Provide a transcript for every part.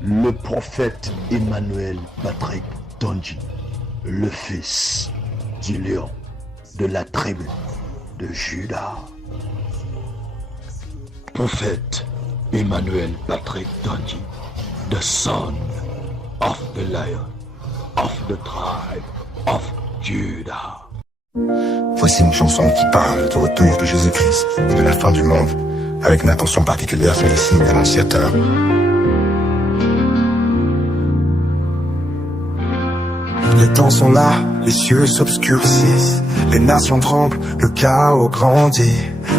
le prophète Emmanuel Patrick Tondji, le fils du lion de la tribu de Juda. Prophète Emmanuel Patrick Tondji, the son of the lion of the tribe of Judah. Voici une chanson qui parle du retour de Jésus-Christ, de la fin du monde, avec une attention particulière sur les signes annonciateurs. Les temps sont là, les cieux s'obscurcissent, les nations tremblent, le chaos grandit,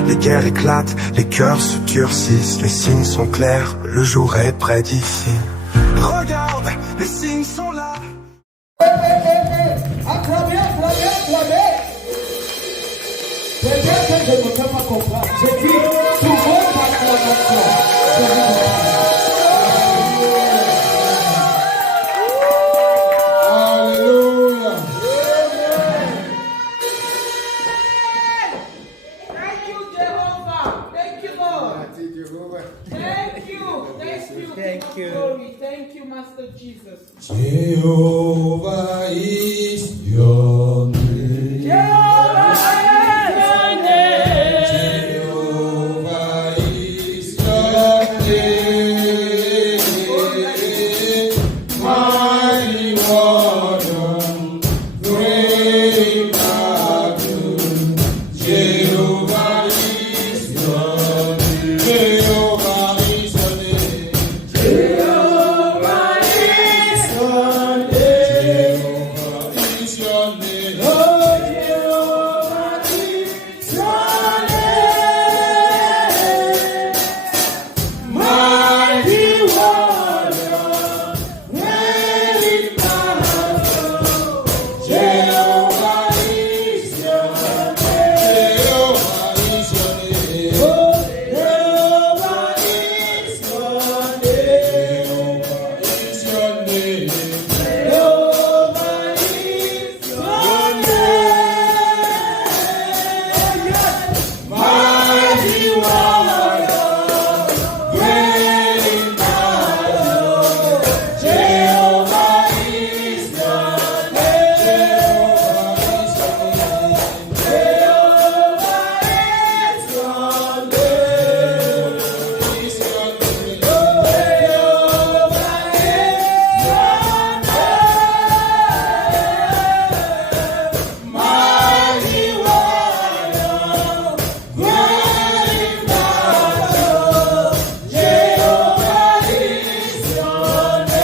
les guerres éclatent, les cœurs se durcissent, les signes sont clairs, le jour est près d'ici. Regarde, les signes sont là. Acclamez, acclamez, acclamez. Peut-être que je ne peux pas comprendre. J'ai dit, tout le monde va acclamation. Alléluia. Thank you, Jehovah. Thank you, Lord. Thank you. Thank you. Thank you. Glory. Thank you, Master Jesus. Jehovah is your name. Jehovah is your name. Mighty warrior, great battle. Jehovah is your name. Jehovah is your name. Jehovah is your name. Jehovah is your name. Oh, Jehovah is your name. Mighty warrior, great powerful. Jehovah is your name. Jehovah is your name. Oh, Jehovah is your name. Jehovah is your name. Jehovah is your name. Mighty warrior, great battle. Jehovah is your name.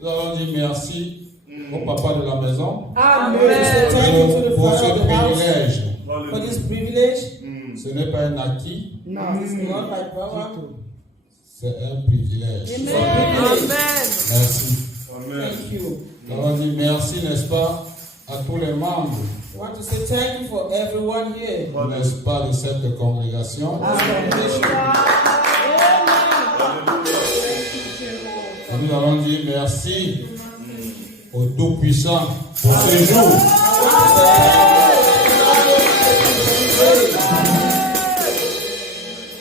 Nous allons dire merci au papa de la maison Amen. Thank you to the pour ce Father of the house privilège. for this privilege. Ce n'est pas un acquis, No, it's not by power. c'est un privilège. Amen. Merci. Thank you. Nous allons dire merci, n'est-ce pas, à tous les membres, I want to say thank you for everyone here. n'est-ce pas, de cette congrégation. Et nous allons dire merci au Tout-Puissant pour ce jour.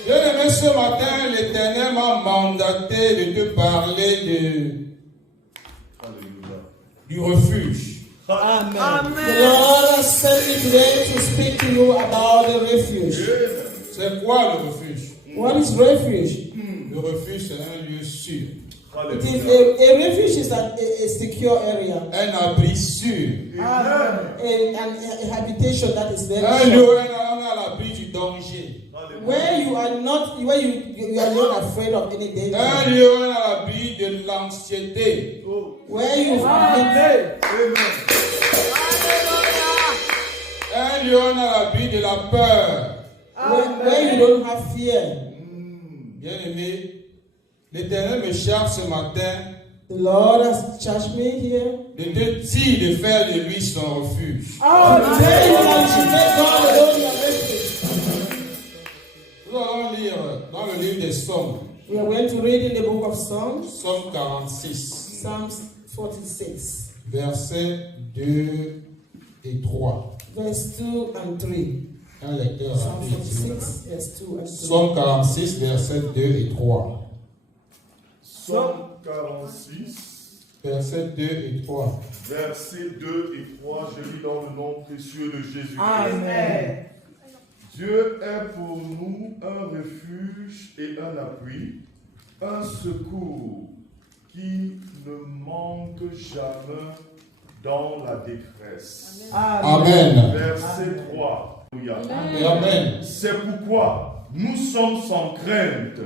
Bien-aimé, ce matin, l'Éternel m'a mandaté de te parler du refuge. Amen. The Lord has sent me today to speak to you about the refuge. C'est quoi le refuge? What is refuge? Le refuge, c'est un lieu sûr. It is a refuge is a secure area. Un abri sûr. A habitation that is very Un sure. lieu, un abri du danger. Where you are not afraid of any danger. Un lieu, un abri de l'anxiété. Where you Un lieu, un abri de la peur. where you don't have fear. Bien-aimé, l'Éternel me charge ce matin The Lord has charged me here. de te dire de faire de lui son refuge. Today you should make God alone your refuge. Nous allons lire dans le livre des Psaumes, We are going to read in the book of Psalms, Psaume 46, Psalms 46, versets 2 et 3. Verse 2 and 3. Un lecteur Psalm rapide. 46, verse 2 and 3. Psaume 46, versets 2 et 3. Psaume 46, Versets 2 et 3. versets 2 et 3, je lis dans le nom précieux de Jésus-Christ. Amen. Dieu est pour nous un refuge et un appui, un secours qui ne manque jamais dans la détresse. Amen. Verset 3. Alléluia. Et Amen. C'est pourquoi nous sommes sans crainte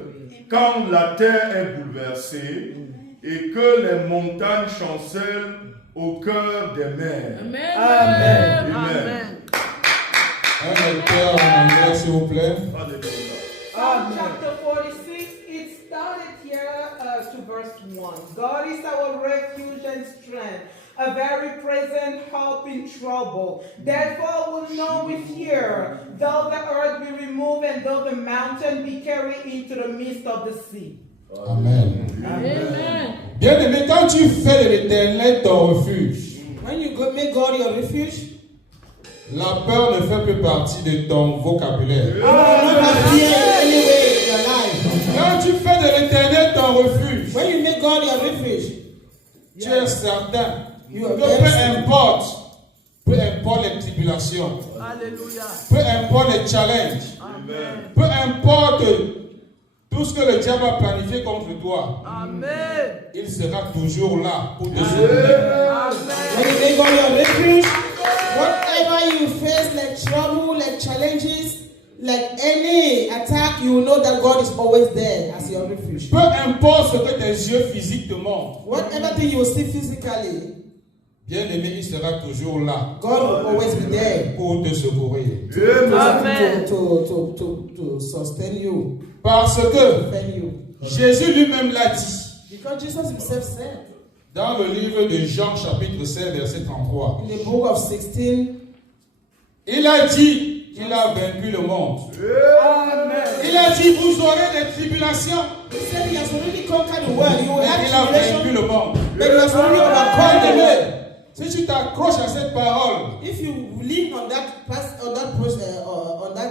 quand la terre est bouleversée et que les montagnes chancellent au cœur des mers. Amen. Amen. Un lecteur en anglais, s'il vous plaît. Alléluia. Psalm chapter 46, it started here to verse 1. God is our refuge and strength, a very present help in trouble. Therefore will not we fear, though the earth be removed and though the mountain be carried into the midst of the sea. Amen. Amen. Bien-aimé, quand tu fais de l'Éternel ton refuge, When you go, make God your refuge, la peur ne fait plus partie de ton vocabulaire. you will not have fear in any way in your life. Quand tu fais de l'Éternel ton refuge, When you make God your refuge, tu es certain You que are very peu importe les tribulations, Hallelujah. peu importe les challenges, Amen. peu importe tout ce que le diable a planifié contre toi, Amen. il sera toujours là pour te soutenir. when you make God your refuge, whatever you face, like trouble, like challenges, like any attack, you will know that God is always there as your refuge. Peu importe ce que tes yeux physiques te montrent, Whatever thing you will see physically, bien-aimé, il sera toujours là God will always be there pour te secourir. Amen. to sustain you, Parce que defend you. Jésus lui-même l'a dit Because Jesus himself said dans le livre de Jean chapitre 16 verset 33. in the book of 16, Il a dit qu'il a vaincu le monde. Amen. Il a dit vous aurez des tribulations. he said he has already conquered the world. You will Mais il a have vaincu tribulation, le monde. but he has already overcome the world. Bien-aimé, si tu t'accroches à cette parole If you lean on that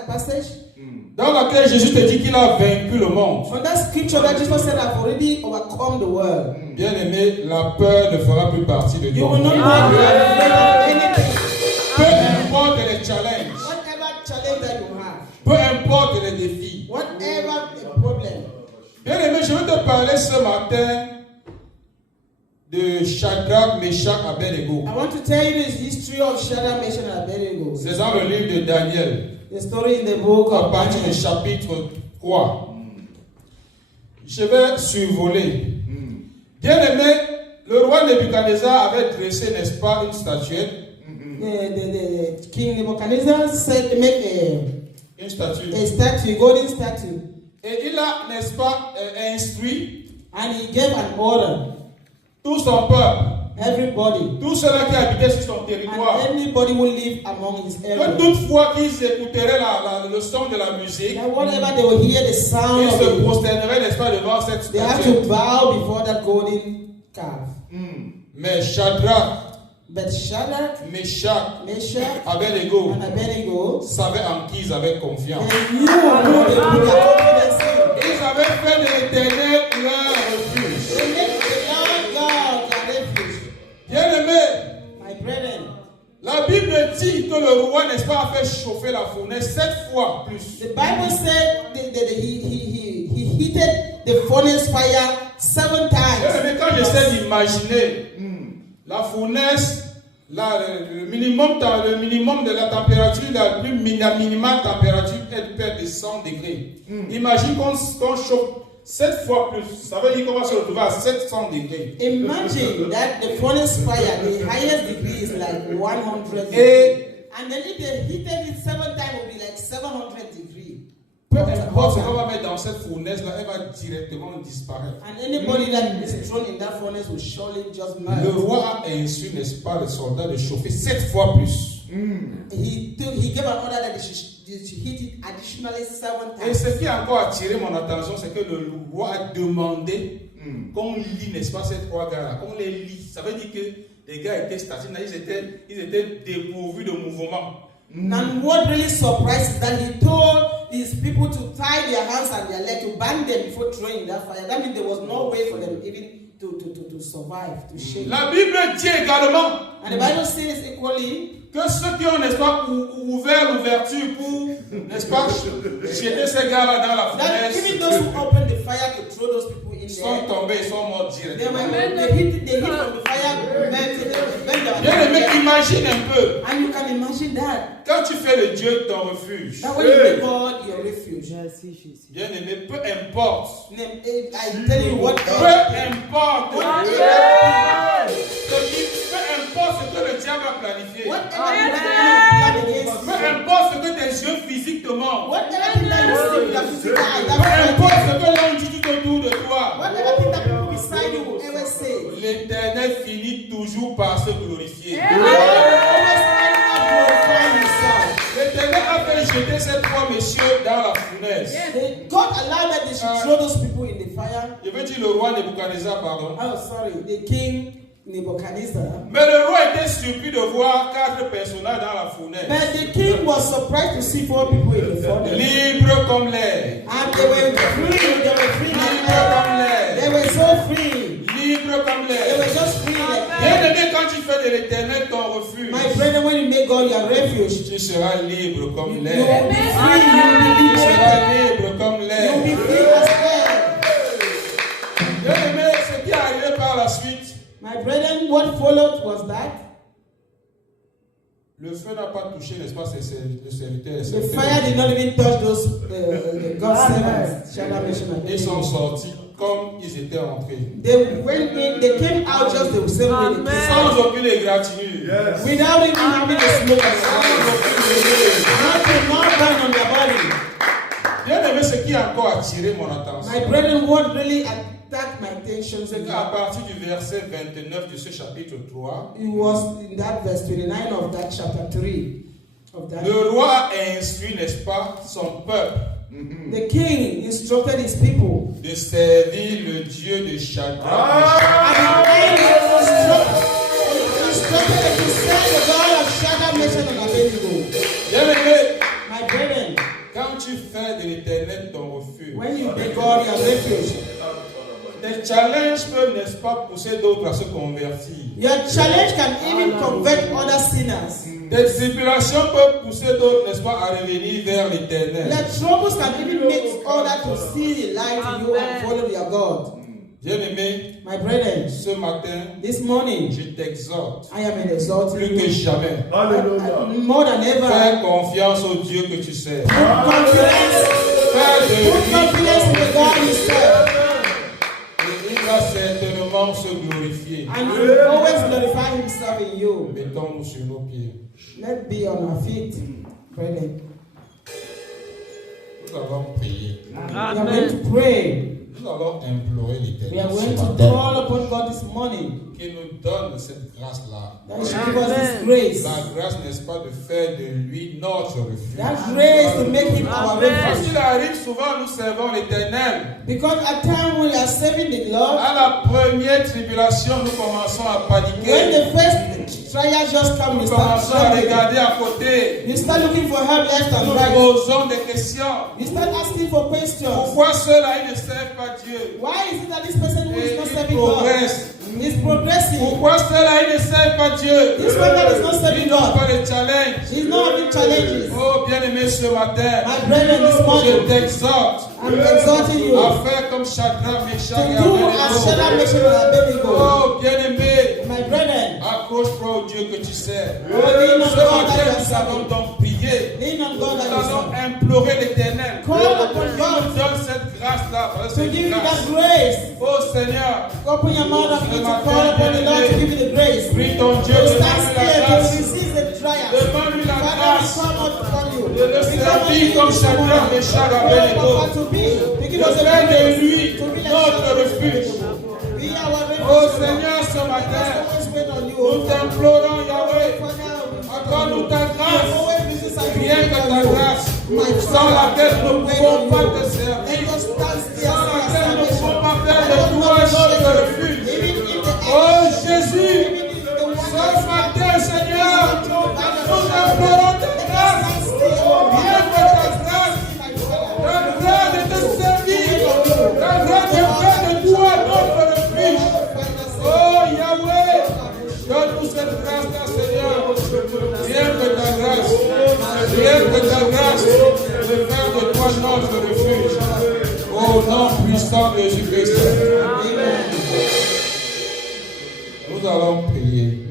passage, dans laquelle Jésus te dit qu'il a vaincu le monde, on that scripture that Jesus said, I've already overcome the world. bien-aimé, la peur ne fera plus partie de You toi. will not be afraid of anything. Peu importe les challenges, Whatever challenge that you have, peu importe les défis. whatever the problem. Bien-aimé, je vais te parler ce matin de Shadrach, Meshach, Abednego. I want to tell you the history of Shadrach, Meshach, and Abednego. C'est dans le livre de Daniel, The story in the book à of partir du Daniel. chapitre 3. Je vais survoler. Bien-aimé, le roi Nebuchadnezzar avait dressé, n'est-ce pas, une statuette. The King Nebuchadnezzar said, make Une statue. a statue, golden statue. Et il a, n'est-ce pas, instruit And he gave an order. tout son peuple, Everybody. tous ceux-là qui habitaient sur son territoire, And anybody will live among his que area. toutefois qu'ils écouteraient le son de la musique, That whatever they will hear the sound ils of se it, prosterneraient, n'est-ce pas, devant cette they have statue. to bow before that golden calf. Mais Shadrach, But Shadrach, Meshach, Meshach, Abednego and Abednego, savaient en qui ils avaient confiance. they knew who they put their confidence in. Ils avaient fait de l'Éternel leur refuge. They make the Lord God their refuge. Bien-aimé, My brethren, la Bible dit que le roi, n'est-ce pas, a fait chauffer la fournaise 7 fois plus. the Bible said that he heated the furnace fire 7 times. Bien-aimé, quand j'essaie d'imaginer la fournaise, le minimum de la température, la minimale température est de 100 degrés. Imagine qu'on chauffe 7 fois plus. Ça veut dire qu'on va se retrouver à 700 degrés. Imagine that the furnace fire, the highest degree is like 100 degrees. Et And then if they heated it 7 times, it would be like 700 degrees. peu importe ce qu'on va mettre dans cette fournaise-là, elle va directement disparaître. And anybody that is thrown in that furnace will surely just Le melt. roi a instruit, n'est-ce pas, les soldats de chauffer 7 fois plus. He gave an order that they should heat it additionally 7 Et times. ce qui a encore attiré mon attention, c'est que le roi a demandé qu'on lit, n'est-ce pas, ces 3 gars-là, qu'on les lit. Ça veut dire que les gars étaient statiques, ils étaient dépourvus de mouvement. And what really surprised is that he told these people to tie their hands and their legs, to bind them before throwing that fire. That means there was no way for them even to survive, to shake. La Bible dit également And the Bible says equally que ceux qui ont, n'est-ce pas, ouvert l'ouverture pour, n'est-ce pas, jeter ces gars-là dans la that fournaise, even those who opened the fire to throw those people in sont there, tombés, ils sont morts they directement. hit from the fire, Bien aimé, imagine un peu, and you can imagine that. quand tu fais le Dieu ton refuge, That when you make God your refuge. bien aimé, peu importe, I tell you what. peu importe, peu importe ce que le diable a planifié, Whatever you plan against peu you, importe ce que tes yeux physiques te montrent, whatever thing that you see with your physical eye, peu importe that's ce que l'on dit tout autour de toi, whatever thing that people beside you will ever say. l'Éternel finit toujours par se glorifier. You will always end up glorifying yourself. L'Éternel a fait jeter ces trois messieurs dans la fournaise. God allowed that they should throw those people in the fire. Je veux dire le roi Nebuchadnezzar, pardon. Oh, sorry, the king Nebuchadnezzar. Mais le roi était surpris de voir 4 personnages dans la fournaise. But the king was surprised to see 4 people in the furnace. Libres comme l'air. And they were free, they were free like Libres comme that. They l'air. were so free. Libres comme They l'air. were just free like that. Bien aimé, quand tu fais de l'Éternel ton refuge, My friend, when you make God your refuge, tu seras libre comme you will l'air. be free, you will be Tu seras liberated. libre comme You l'air. will be free as well. Bien aimé, ce qui est arrivé par la suite, My brethren, what followed was that le feu n'a pas touché, n'est-ce pas, le serviteur. the fire did not even touch those God's servants. Shadrach, Meshach, and Ils sont Abednego. sortis comme ils étaient entrés. They went in, they came out just the same way they came. Sans aucune égratignure. Yes. Without even having a smoke on Sans their body. aucune douleur. Nothing, no burn on their body. Bien aimé, ce qui a encore attiré mon attention, My brethren, what really attacked my attention c'est qu'à partir du verset 29 de ce chapitre 3, it was in that verse 29 of that chapter 3 of that. le roi a instruit, n'est-ce pas, son peuple The king instructed his people. de servir le Dieu de Shadrach, And the king instructed them to serve the God of Shadrach, Meshach, and Abednego. Bien aimé, My brethren, quand tu fais de l'Éternel ton refuge, when you make God your refuge, tes challenges peuvent, n'est-ce pas, pousser d'autres à se convertir. your challenge can even convert other sinners. Tes tribulations peuvent pousser d'autres, n'est-ce pas, à revenir vers l'Éternel. Your troubles can even make others to see the light in you and follow your God. Bien aimé, My brethren, ce matin, this morning, je t'exhorte I am exalting plus que you. jamais. Alléluia. More than ever. Fais confiance au Dieu que tu sers. Put confidence, Fais de put confidence in the God you serve. lui. Il va certainement se glorifier. And He will always glorify Himself in you. Mettons-nous sur nos pieds. Let's be on our feet, brethren. Nous allons prier. We are going to pray. Nous allons implorer We are l'Éternel going ce to matin call upon God this morning. qu'il nous donne cette grâce-là. That He should give us this grace. La grâce, n'est-ce pas, de faire de lui notre refuge. That grace to make Him our Parce refuge. qu'il arrive souvent, nous servons l'Éternel. Because at times when we are serving the Lord, À la première tribulation, nous commençons à when paniquer. the first trial just comes, we Nous start commençons à struggling. regarder à côté. You start looking for help left and Nous right. posons des questions. You start asking for questions. Pourquoi ceux-là, ils ne servent pas Dieu? Why is it that this person who Et is not ils serving God progressent. is progressing? Pourquoi ceux-là, ils ne servent pas Dieu? This one that is not Ils serving n'ont God, pas de challenge. he's not having challenges. Oh, bien-aimé, ce matin, My brethren, this je morning, t'exhorte I'm exhorting you à to faire comme Shadrach, Meshach et do as Abednego. Shadrach, Meshach, and Abednego. Oh, bien-aimé, My brethren, accroche-toi au Dieu que tu sers. lean on Ce God matin, that you are nous allons serving. donc prier. Lean on God Nous that you allons serve. implorer l'Éternel. Call upon Il God nous donne cette grâce-là. Voilà, to cette give you that grâce. grace. Oh Seigneur, Open your mouth and begin to call upon the Lord to give you the grace. prie ton Dieu, To stand demande-lui la still to grâce. receive the trial. Demande-lui la Father, we grâce come out upon you. de le servir comme Shadrach, Meshach et Abednego. To give De us the faire de grace lui to be like notre Shadrach, refuge. Be our refuge. Oh Seigneur, ce Let's matin, always wait on you. nous t'implorons, Yahweh, Father, accorde-nous ta grâce. always visit us. Rien que ta grâce, sans laquelle nous ne pouvons pas te servir, Let us stand still sans and laquelle nous ne salvation. pouvons pas faire de toi notre refuge. Even if the Oh Jésus, even if the sang de Jésus-Christ. Nous allons prier.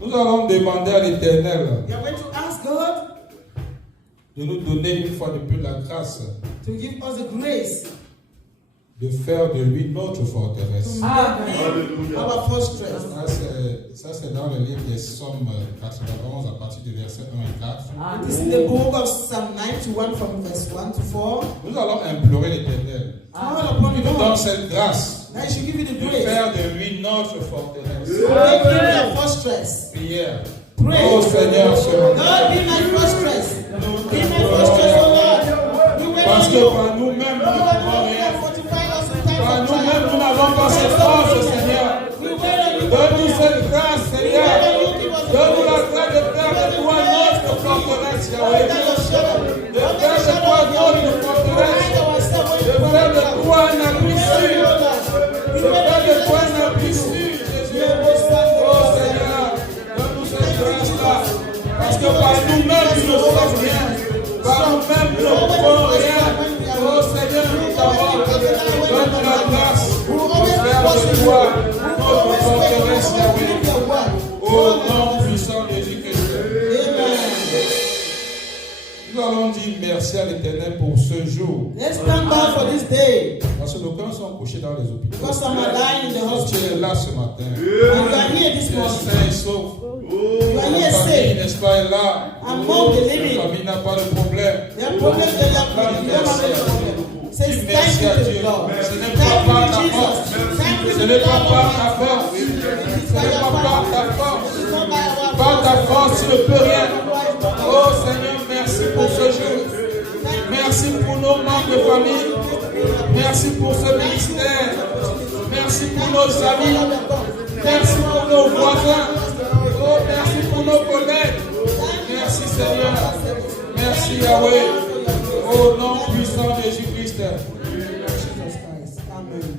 Nous allons demander à l'Éternel We are going to ask God de nous donner une fois de plus la grâce to give us the grace de faire de lui notre forteresse. to make our fortress. Ça, c'est dans le livre des Psaumes 91 à partir du verset 1 et 4. This is the book of Psalm 91 from verse 1 to 4. Nous allons implorer l'Éternel. Call upon Il nous donne God. cette grâce That He should give you the de grace. faire de lui notre forteresse. Make him your fortress. Prière. Pray. Oh Seigneur, ce God, matin. be my fortress. Be my fortress, oh Lord. We wait Parce on que you. par nous-mêmes, nous ne pouvons rien. Fortify us in time Par of nous-mêmes, nous trial. n'avons pas cette force, Seigneur. We wait on you. Donne-nous cette grâce, Seigneur. Donne-nous la grâce de faire de toi notre forteresse, Yahweh. De faire de toi notre forteresse. De faire de toi un abri sûr. De faire de toi un abri sûr, Jésus. Oh Seigneur, donne-nous cette grâce-là. Parce que par nous-mêmes, nous ne sommes rien. Par nous-mêmes, nous ne pouvons rien. Oh Seigneur, nous t'avons. Donne-nous la grâce de faire de toi notre forteresse, Yahweh. Au nom puissant de Jésus-Christ. Nous allons dire merci à l'Éternel pour ce jour. Let's thank God for this day. Parce que nos cœurs sont couchés dans les hôpitaux. Because some are lying in the Tu hospital. es là ce matin. And you are here this Tu es morning. sain et sauf. You are Ta here famille, safe. n'est-ce pas, est là. Among the Ta living. famille n'a pas de problème. There are problems in your family. You don't have any problem. Say Dis thank merci à you to Dieu. God. Ce n'est Thank pas par you, ta Jesus. force. Thank you Ce to n'est the pas Lord. par ta force. It's Ce by n'est your pas par power. ta force. It's not by our Par ta power. force, tu ne peux rien. Oh Seigneur, merci pour ce jour. Merci pour nos membres de famille. Merci pour ce ministère. Merci pour nos amis. Merci pour nos voisins. Oh, merci pour nos collègues. Merci Seigneur. Merci Yahweh. Au nom puissant de Jésus-Christ. Jesus Christ. Amen.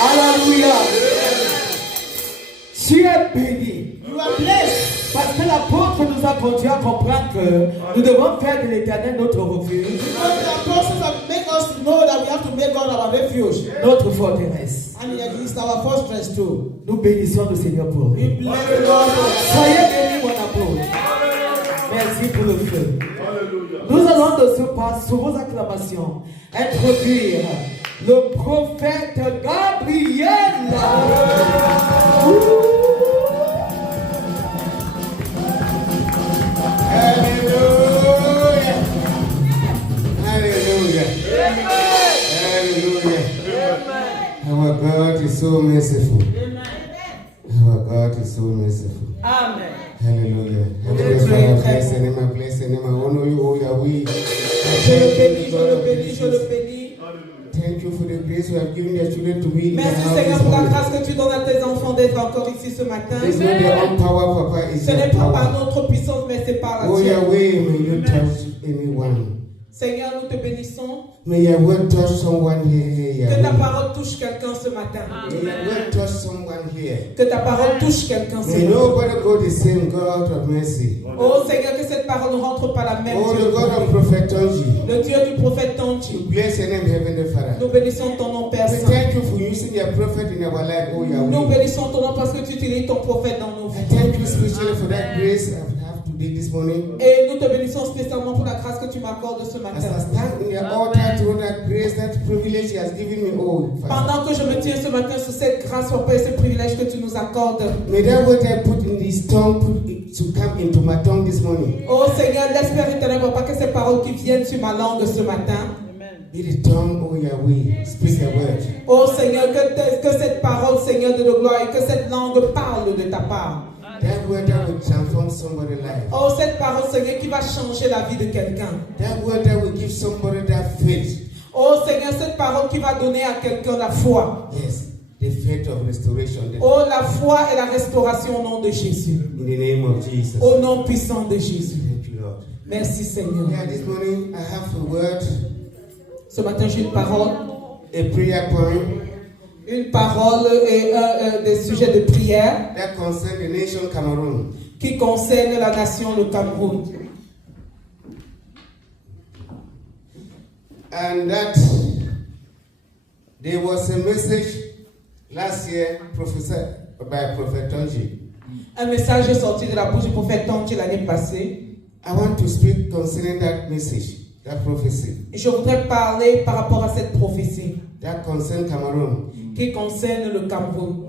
Alléluia. Tu es béni. You are blessed. Parce que l'apôtre nous a conduit à comprendre que nous devons faire de l'Éternel notre refuge, Because the apostles have made us to know that we have to make God our refuge. notre forteresse. And He is our fortress too. Nous bénissons le Seigneur pour We lui. bless the Lord. Soyez bénis, mon apôtre. Merci pour le feu. Nous allons de ce pas, sous vos acclamations, introduire le prophète Gabriel. Hallelujah. Hallelujah. Hallelujah. Our God is so merciful. Our God is so merciful. Amen. Hallelujah. Heavenly Father, bless the name, I bless the name, I honor you, O Yahweh. Je le bénis, je le bénis, je le bénis. Thank you for the grace you have given your children to be in the Merci house Seigneur this pour la morning. grâce que tu donnes à tes enfants d'être encore ici ce matin. It's not their own power, Papa, it's Ce n'est your pas par power. notre puissance, mais c'est par la Oh tienne. Yahweh, may you touch anyone. Seigneur, nous te bénissons. May your word touch someone here, Que ta Yahweh. parole touche quelqu'un ce matin. May your word touch someone here. Que ta parole touche quelqu'un ce May matin. nobody go the same God of mercy. Oh Seigneur, que cette parole ne rentre pas la même Oh, Dieu. the God of Prophet Tonji. Le Dieu du prophète Tanti. Bless your name, Heavenly Father. Nous bénissons ton nom, Père We Saint. thank you for using your prophet in our life, oh Nous Yahweh. bénissons ton nom parce que tu utilises ton prophète dans nos I vies. thank you especially for that grace I have today, this morning. Et nous te bénissons spécialement pour la grâce que tu m'accordes ce As matin. I stand in your altar through that grace, that privilege He has given me, oh Father. Pendant que je me tiens ce matin sur cette grâce, Papa, et ce privilège que tu nous accordes. May that word I put in this tongue put it to come into my tongue this morning. Oh Seigneur, laisse Père éternel, Papa, que ces paroles qui viennent sur ma langue ce matin. Be the tongue, oh Yahweh, speak a word. Oh Seigneur, que cette parole, Seigneur de gloire, et que cette langue parle de ta part. That word that will transform somebody's life. Oh, cette parole, Seigneur, qui va changer la vie de quelqu'un. That word that will give somebody that faith. Oh Seigneur, cette parole qui va donner à quelqu'un la foi. Yes, the faith of restoration. Oh, la foi et la restauration au nom de Jésus. In the name of Jesus. Au nom puissant de Jésus. Thank you, Lord. Merci Seigneur. Yeah, this morning I have a word. Ce matin, j'ai une parole. a prayer point Une parole et des sujets de prière that concern the nation Cameroon. qui concernent la nation, le Cameroun. And that there was a message last year by Prophet Tonji. Un message est sorti de la bouche du prophète Tonji l'année passée. I want to speak concerning that message, that prophecy, Et je voudrais parler par rapport à cette prophétie that concern Cameroon. qui concerne le Cameroun.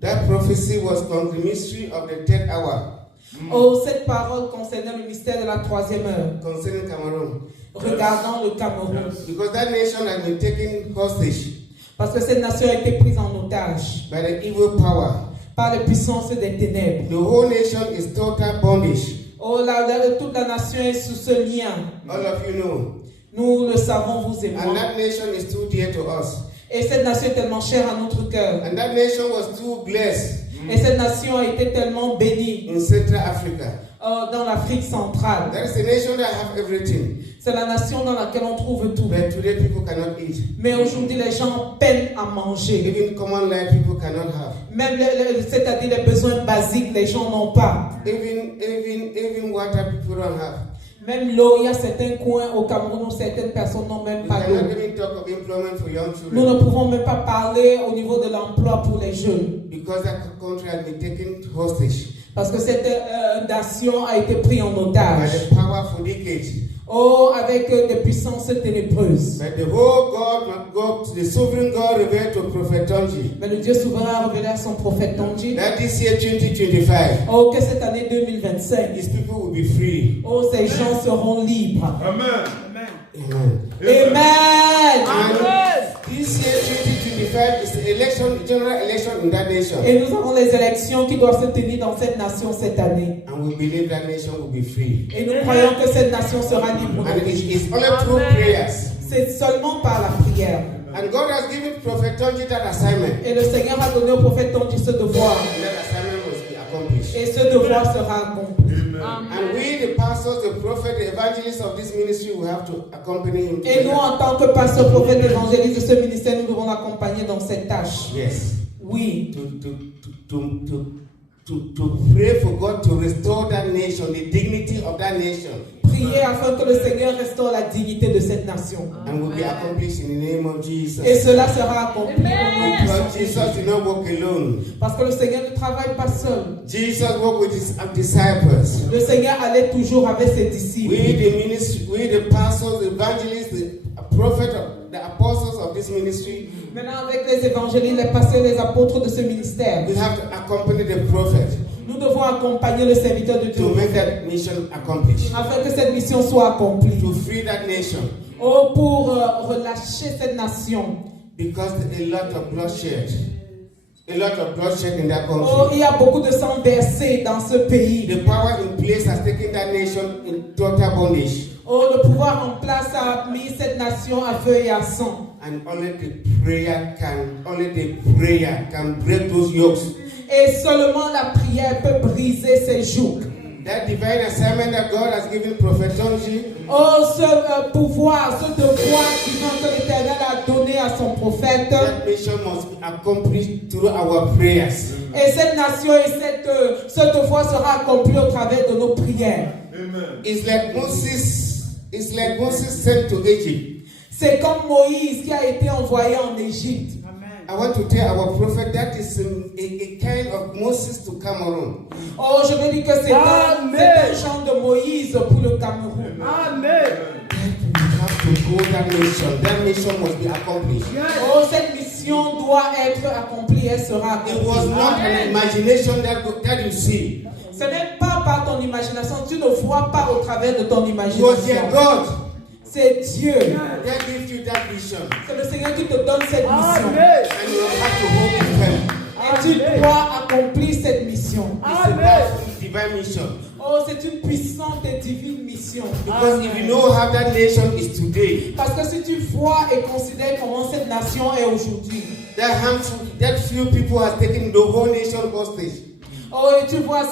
That prophecy was on the mystery of the third hour Oh, cette parole concernait le mystère de la 3e heure, concerning Cameroon. regardant le Cameroun. Because that nation has been taken hostage Parce que cette nation a été prise en otage by the evil power. par les puissances des ténèbres. The whole nation is total bondage. Oh, toute la nation est sous ce lien. All of you know. Nous le savons, vous et moi. And that nation is too dear to us. Et cette nation est tellement chère à notre cœur. And that nation was too blessed Et cette nation a été tellement bénie in Central Africa. dans l'Afrique centrale. That is a nation that have everything. C'est la nation dans laquelle on trouve tout. But today people cannot eat. Mais aujourd'hui, les gens peinent à manger. Even common life people cannot have. Même, c'est-à-dire les besoins basiques, les gens n'ont pas. Even water people don't have. Même l'eau, il y a certains coins au Cameroun où certaines personnes n'ont même We pas d'eau. cannot even talk of employment for young Nous children. ne pouvons même pas parler au niveau de l'emploi pour les jeunes. Because that country has been taken hostage Parce que cette nation a été prise en by otage. the powerful decades. Oh, avec des puissances ténébreuses. But the whole God, the sovereign God revealed to Prophet Tonji Mais le Dieu souverain a révélé à son prophète Tonji. that this year 2025, Oh, que cette année 2025, his people will be free. oh, ces gens seront libres. Amen. Amen. Amen. And this year 2025 is the election, general election in that nation. Et nous avons les élections qui doivent se tenir dans cette nation cette année. And we believe that nation will be free. Et nous croyons que cette nation sera libre. And it's only through prayers. C'est seulement par la prière. And God has given Prophet Tonji that assignment. Et le Seigneur a donné au prophète Tonji ce devoir. And that assignment must be accomplished. Et ce devoir sera accompli. And we, the pastors, the prophet, the evangelists of this ministry, will have to accompany him. Et nous, en tant que pasteurs, prophètes, évangélistes de ce ministère, nous devons l'accompagner dans cette tâche. Yes. Oui. To pray for God to restore that nation, the dignity of that nation. Prier afin que le Seigneur restaure la dignité de cette nation. And will be accomplished in the name of Jesus. Et cela sera accompli au nom de Because Jesus did not walk alone. Parce que le Seigneur ne travaille pas seul. Jesus walked with his disciples. Le Seigneur allait toujours avec ses disciples. We the pastors, the evangelists, the prophets, the apostles of this ministry, Maintenant, avec les évangélistes, les pasteurs, les apôtres de ce ministère, we have to accompany the prophet nous devons accompagner le serviteur de to Dieu make that mission accomplished, afin que cette mission soit accomplie. to free that nation. Oh, pour relâcher cette nation. Because a lot of bloodshed in that Oh, country. il y a beaucoup de sang versé dans ce pays. The power in place has taken that nation in total bondage. Oh, le pouvoir en place a mis cette nation à feu et à sang. And only the prayer can break those yokes. Et seulement la prière peut briser ces jougs. That divine assignment that God has given Prophet Tonji, Oh, ce pouvoir, ce devoir divin que l'Éternel a donné à son prophète. that mission must be accomplished through our prayers. Et cette nation et ce devoir sera accompli au travers de nos prières. Amen. It's like Moses sent to Egypt. C'est comme Moïse qui a été envoyé en Égypte. I want to tell our prophet that is a kind of Moses to Cameroon. Oh, je veux dire que c'est un genre de Moïse pour le Cameroun. Amen. We have to go that mission. That mission must be accomplished. Oh, cette mission doit être accomplie, elle sera It was accomplie. not an imagination that you see. Ce n'est pas par ton imagination, tu ne vois pas au travers de ton It was imagination. your God C'est Dieu. that gives you that vision. C'est le Seigneur qui te donne cette mission. And you have to hold it firm. Et tu dois accomplir cette mission. It's a powerful divine mission. Oh, c'est une puissante et divine mission. Because if you know how that nation is today, Parce que si tu vois et considères comment cette nation est aujourd'hui, that few people have taken the whole nation hostage. oh, et tu vois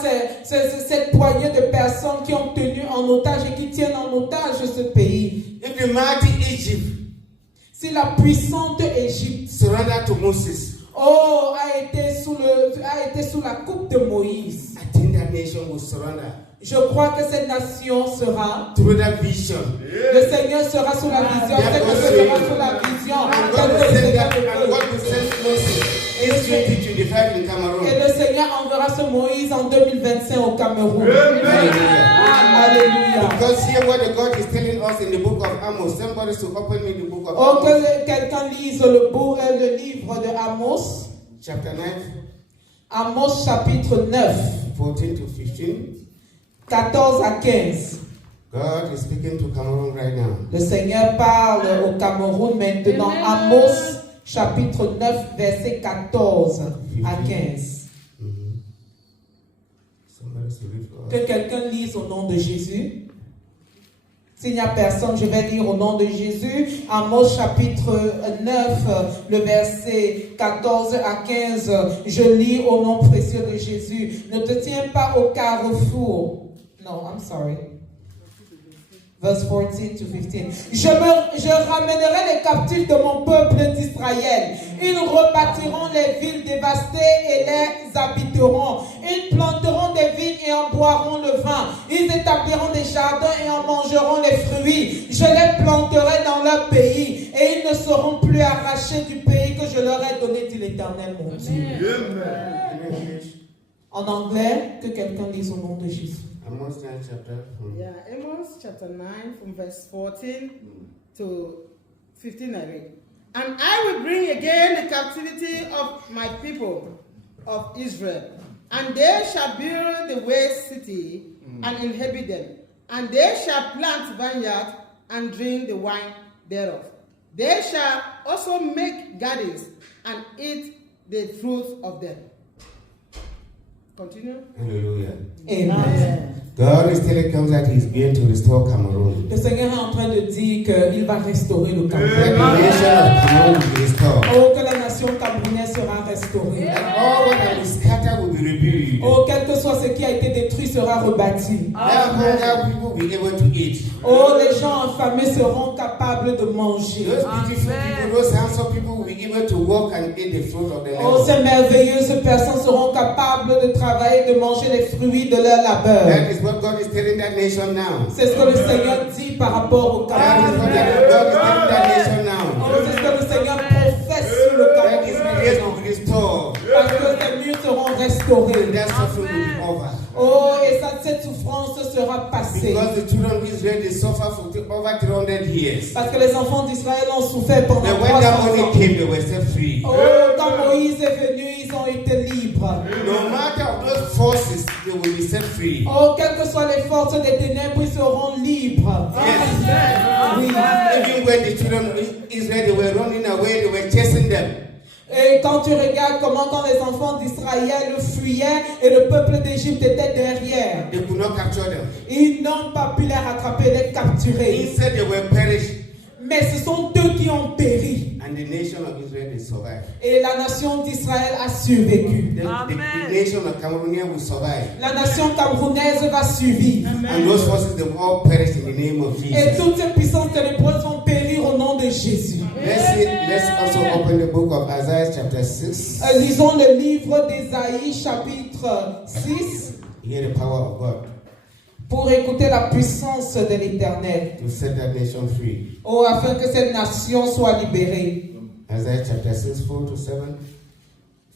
cette poignée de personnes qui ont tenu en otage et qui tiennent en otage ce pays. If the mighty Egypt Si la puissante Égypte surrendered to Moses, a été sous la coupe de Moïse, I think that nation will surrender. je crois que cette nation sera, Through that vision. le Seigneur sera sous la vision, cette nation sera sous la vision. God will send that, and God will send Moses in 2025 in Cameroon. Et le Seigneur enverra ce Moïse en 2025 au Cameroun. Alléluia. Because here what the God is telling us in the book of Amos, somebody should open me the book of Oh, Amos, que quelqu'un lise le livre de Amos, chapter 9, Amos chapitre 9, 14 to 15. 14 à 15. God is speaking to Cameroon right now. Le Seigneur parle au Cameroun maintenant. Amos chapitre 9, verset 14 à 15. Somebody should read for us. Que quelqu'un lise au nom de Jésus. S'il n'y a personne, je vais lire au nom de Jésus. Amos chapitre 9, le verset 14 à 15. Je lis au nom précieux de Jésus. Ne te tiens pas au carrefour. No, I'm sorry. Verse 14 to 15. Je ramènerai les captifs de mon peuple d'Israël. Ils rebâtiront les villes dévastées et les habiteront. Ils planteront des vignes et en boiront le vin. Ils établiront des jardins et en mangeront les fruits. Je les planterai dans leur pays et ils ne seront plus arrachés du pays que je leur ai donné, dit l'Éternel mon Dieu. En anglais, que quelqu'un lise au nom de Jésus. Amos 9 chapter. Yeah, Amos chapter 9 from verse 14 to 15 I read. And I will bring again the captivity of my people of Israel, and they shall build the waste city and inhabit them, and they shall plant vineyards and drink the wine thereof. They shall also make gardens and eat the fruit of them. Continue. Hallelujah. Amen. God is telling us that He's going to restore Cameroon. Le Seigneur est en train de dire qu'il va restaurer le That Cameroun. the nation of Cameroon will be restored. Oh, que la nation camerounaise sera restaurée. And all what has been scattered will be rebuilt. Oh, quel que soit ce qui a été détruit sera rebâti. Now people will be able to eat. Oh, les gens affamés seront capables de manger. Those beautiful people, those handsome people will be able to walk and eat the fruit of the Oh, land. ces merveilleuses personnes seront capables de travailler, de manger les fruits de leur labeur. That is what God is telling that nation now. C'est ce que le Seigneur dit par rapport au That is what Cameroun. God is telling that nation now. Oh, c'est ce que le Seigneur professe sur le That is place Cameroun. will be restored. Parce que ces murs seront restaurés. That suffering will be over. Oh, et cette souffrance sera passée. Because the children of Israel, they suffer for over 300 years. Parce que les enfants d'Israël ont souffert pendant But when that 300 money ans. came, they were set free. Oh, quand Moïse est venu, ils ont été libres. No matter of those forces, they will be set free. Oh, quelles que soient les forces des ténèbres, ils seront libres. Yes. Oui. Even when the children of Israel, they were running away, they were chasing them. Et quand tu regardes comment quand les enfants d'Israël fuyaient et le peuple d'Égypte était derrière, They could not capture them. ils n'ont pas pu les rattraper, les capturer. Instead, they were perished. Mais ce sont eux qui ont péri. And the nation of Israel, they survived. Et la nation d'Israël a survécu. The nation of Cameroonian will survive. La nation camerounaise va survivre. And those forces, they will all perish in the name of Et Jesus. toutes ces puissances ténébreuses vont périr au nom de Jésus. Let's also open the book of Isaiah chapter 6. Lisons le livre d'Ésaïe chapitre 6 Hear the power of God pour écouter la puissance de l'Éternel. to set that nation free. Oh, afin que cette nation soit libérée. Isaiah chapter 6, 4 to 7.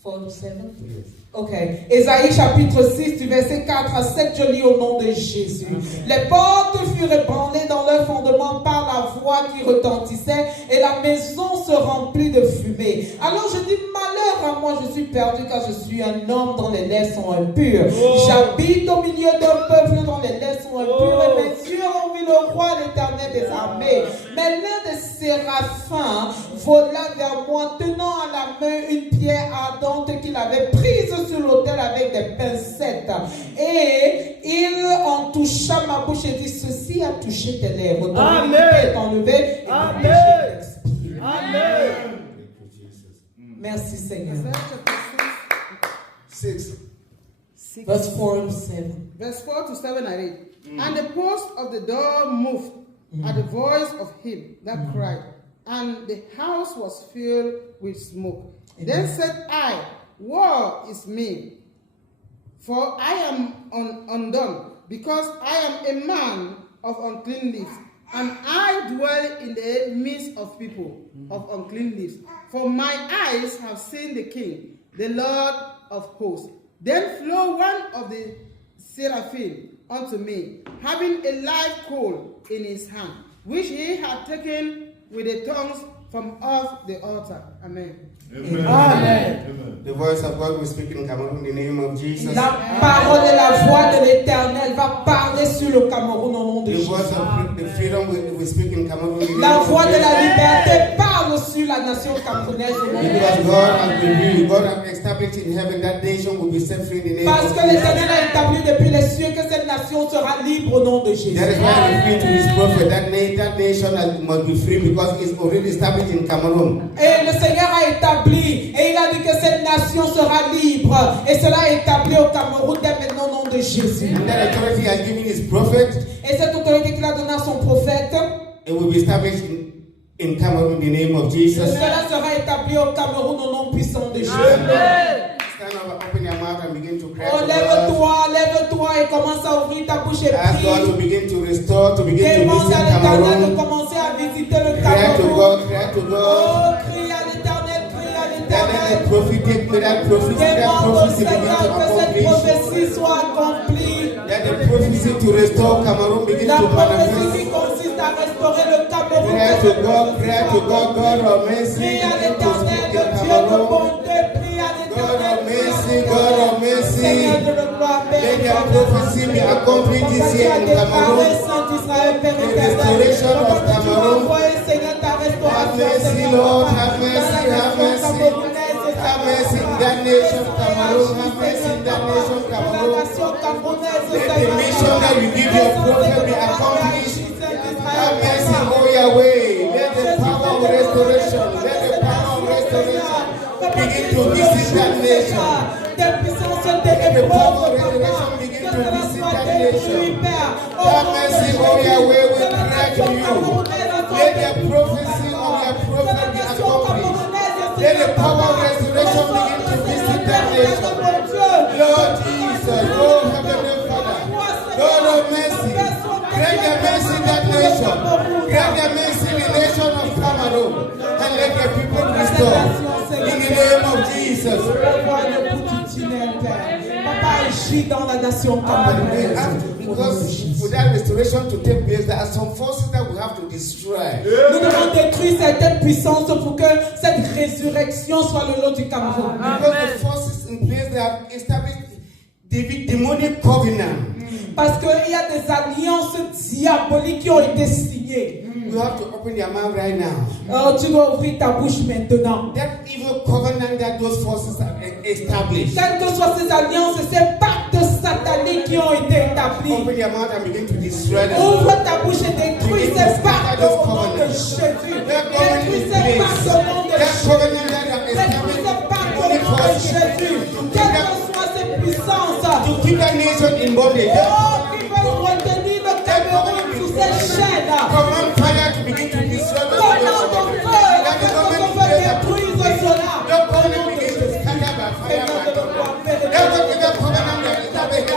4 to 7. Yes. Ok. Ésaïe chapitre 6 du verset 4 à 7, je lis au nom de Jésus. Les portes furent ébranlées dans leur fondement par la voix qui retentissait et la maison se remplit de fumée. Alors je dis, malheur à moi, je suis perdu car je suis un homme dont les lèvres sont impures. J'habite au milieu d'un peuple dont les lèvres sont impures et mes yeux ont vu le roi, l'Éternel des armées. Mais l'un des séraphins vola vers moi tenant à la main une pierre ardente qu'il avait prise sur l'autel avec des pincettes. Et il en toucha ma bouche et dit, ceci a touché tes lèvres. Ton iniquité est enlevée et ton péché est expié. Amen. Merci Seigneur. Isaiah chapter 6. 6. Verse 4 to 7. Verse 4 to 7 I read. And the post of the door moved at the voice of him that cried, and the house was filled with smoke. Then said I, woe is me, for I am undone, because I am a man of unclean lips, and I dwell in the midst of people of unclean lips. For my eyes have seen the King, the Lord of hosts. Then flew one of the seraphim unto me, having a live coal in his hand, which he had taken with the tongues from off the altar. Amen. Amen. Amen. The voice of God will speak in Cameroon in the name of Jesus. La parole et la voix de l'Éternel va parler sur le Cameroun au nom de The Jésus. voice of the freedom will speak in Cameroon in the La name of voix de la Jesus. liberté parle sur la nation camerounaise au nom de Because Jésus. God has revealed, God has established in heaven that nation will be set free in the name Parce of que Jesus. l'Éternel a établi depuis les cieux que cette nation sera libre au nom de Jésus. That is why he revealed to his prophet that nation must be free because it's already established in Cameroon. Et le Seigneur a établi, et il a dit que cette nation sera libre. Et cela est établi au Cameroun dès maintenant au nom de Jésus. And that authority he has given his prophet, Et cette autorité qu'il a donnée à son prophète, it will be established in Cameroon in the name of Jesus. cela sera établi au Cameroun au nom puissant de Jésus. Stand up, open your mouth and begin to cry Oh, to God. lève-toi et commence à ouvrir ta bouche et Ask God to prie. begin to restore, to begin to Demande visit à l'Éternel de Cameroon. commencer à visiter le Cry to Cameroun. God, cry to Oh, God. crie à l'Éternel, crie à That l'Éternel. prophetic, may that prophecy Demande au begin Seigneur to que cette accomplish. prophétie soit accomplie. That the prophecy to restore Cameroon begin La to prophétie manifest. qui consiste à restaurer le Cameroun. Cry to God, God of mercy, Prie à begin to l'Éternel, speak le in Dieu de Cameroon. bonté. Prie à God l'Éternel. of mercy, God of mercy. Seigneur de le gloire, Let your prophecy be accomplished this year in Cameroon. The restoration of Cameroon. Have mercy, Lord, have mercy, have mercy. Have mercy in that nation, Cameroon. Have mercy in that nation, Cameroon. Let the mission that you give your prophet be accomplished. Have mercy, oh Yahweh. Let the power of restoration, let the power of restoration begin to visit that nation. Let the power of restoration begin to visit that nation. Have mercy, oh Yahweh, we cry to you. Let the prophecy of your prophet be accomplished. Let the power of restoration begin to visit that nation. Lord Jesus, oh Heavenly Father, God of mercy, grant your mercy in that nation. Grant your mercy in the nation of Cameroon. And let the people be restored. In the name of Jesus. Papa agit dans la nation camerounaise. Because for that restoration to take place, there are some forces that we have to destroy. Nous devons détruire certaines puissances pour que cette résurrection soit le lot du Cameroun. Because the forces in place, they have established demonic covenant. Parce qu'il y a des alliances diaboliques qui ont été signées. You have to open your mouth right now. Tu dois ouvrir ta bouche maintenant. That evil covenant that those forces have established. Quelles que soient ces alliances, ces pactes sataniques qui ont été établis. Open your mouth and begin to destroy them. Ouvre ta bouche et détruis ces pactes au nom de Jésus. Détruis ces pactes au nom de Jésus. Détruis ces pactes au nom de Jésus. Quelles que soient ces puissances. To keep that nation in bondage. Oh, qui veulent retenir le Cameroun sous ces chaînes. Command fire to begin to destroy those Commande ton feu, que ton feu détruise cela. The covenant begin to scatter by fire by thunder. That covenant that is established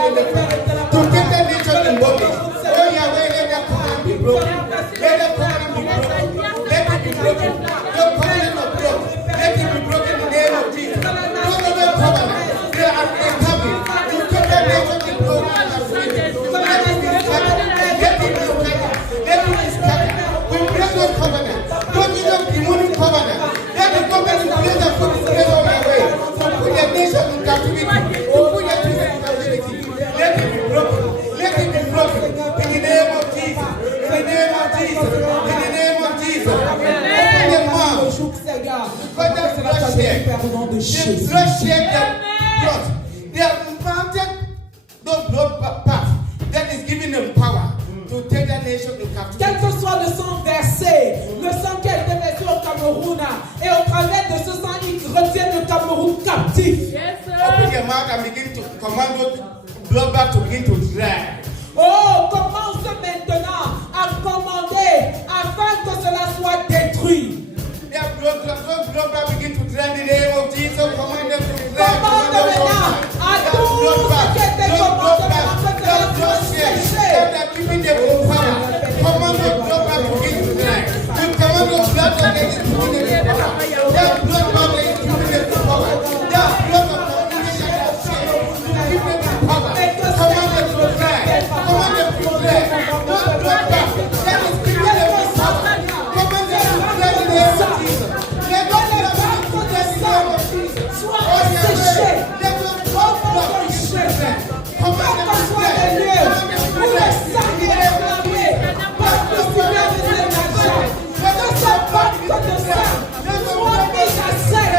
to keep that nation in bondage. Oh Yahweh, let that covenant be broken. Let that covenant be broken. Let it be broken. The covenant of blood. Let it be broken in the name of Jesus. No other covenant. They are established to keep that nation in bondage. Let it be scattered. Let it be scattered. Let it be scattered. We break those covenants. Don't give them demonic covenant. Let the covenant in place and put in place on their way. To put their nation in captivity. To put their children in captivity. Let it be broken. Let it be broken. In the name of Jesus. In the name of Jesus. In the name of Jesus. Open their mouth. But that's bloodshed. They bloodshed their blood. They have mounted those blood paths that is giving them power to take that nation in captivity. Quel que soit le sang versé, le sang qui a été versé au Cameroun, et au travers de ce sang, ils retiennent le Cameroun captif. Open your mouth and begin to command those blood bath to begin to dry. Oh, commence maintenant à commander afin que cela soit détruit. declare the name of Jesus. Command them to declare. Commande maintenant à tous ceux qui étaient commandés that giving them the power. Command the blood back to give to them. You command the blood that is giving them the power. That blood that is giving them the power. That blood of communication that says to give them the power. Command them to declare. Command them to declare. That blood back that is giving them the power. Command them to declare the name of Jesus. Let us declare the name of Jesus. Oh, yeah, let us blood back to give to them. Command them to declare. où le sang est réclamé par le Seigneur des émergents. Que ce pacte de sang soit mis à sec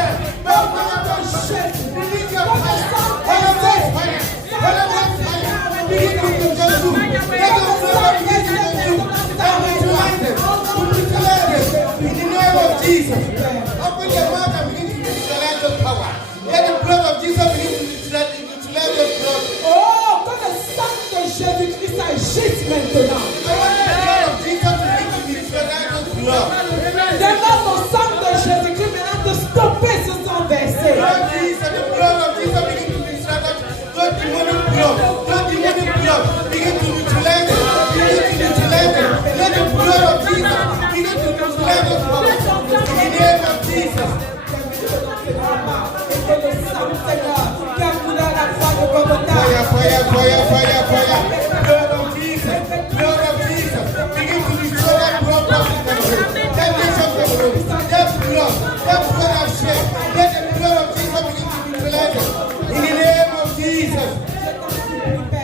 au nom de Jésus. Que le sang in the name of Jesus. Open your mouth and begin to utilize the power. Let the blood of Jesus begin to utilize the blood. Oh, que le sang de Jésus-Christ agisse maintenant. Demande au sang de Jésus-Christ maintenant de stopper ce sang versé.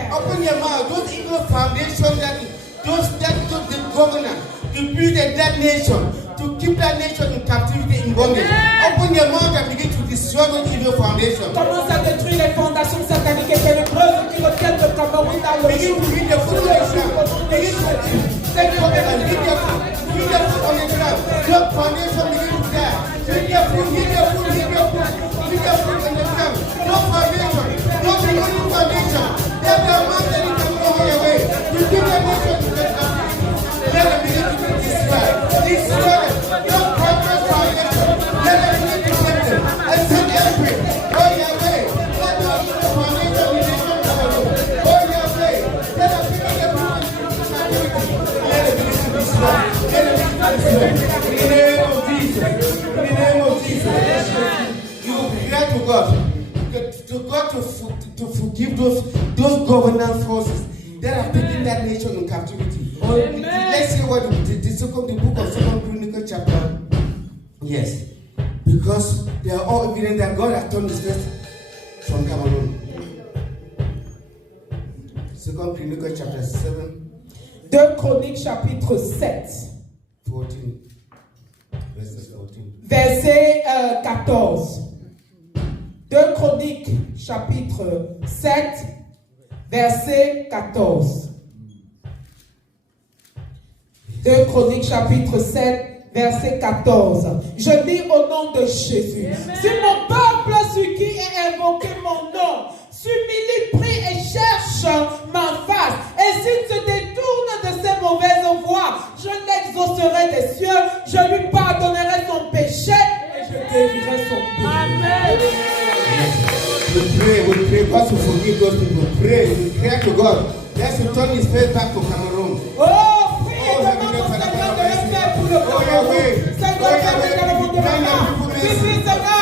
Open your mouth. Those evil foundations that took the governor to build that nation, to keep that nation in captivity, in bondage. Open your mouth and begin to destroy those evil foundations. Commence à détruire les fondations sataniques et ténébreuses qui retiennent le Cameroun dans le Begin to read the foot on the ground. Begin to take your foot and read your foot. Read your foot on the ground. Your foundation begin to die. Read your foot, read your foot, read your foot. Read your foot on the ground. No foundation, no demonic foundation. Let the mountain come over your way. You give the nation to the country. Let them begin to be destroyed. Destroy them. No progress foundation. Let them begin to take them. And send every. Go your way. Let the foundation be destroyed. Go your way. Let them begin to be destroyed. Let them begin to be destroyed. Let them begin to be destroyed. In the name of Jesus. In the name of Jesus. You pray to God. To God to forgive those governance forces that have taken that nation in captivity. Let's see what the book of 2 Chronicles chapter. Yes. Because they are all evident that God has turned his face from Cameroon. 2 Chronicles chapter 7. 2 Chroniques chapitre 7. 14. Verset 14. Verset 14. 2 Chroniques chapitre 7, verset 14. 2 Chroniques chapitre 7, verset 14. Je lis au nom de Jésus. Si mon peuple, celui qui est invoqué mon nom, s'humilie, prie et cherche ma face, et s'il se détourne de ses mauvaises voies, je l'exaucerai des cieux, je lui pardonnerai son péché et je guérirai son pays. Amen. We pray God to forgive those people. Pray, we pray to God. Let's return his face back to Cameroon. Oh, priez, demande au Seigneur de le faire pour le Cameroun. Seigneur, fais le monde de la main. Jésus, Seigneur,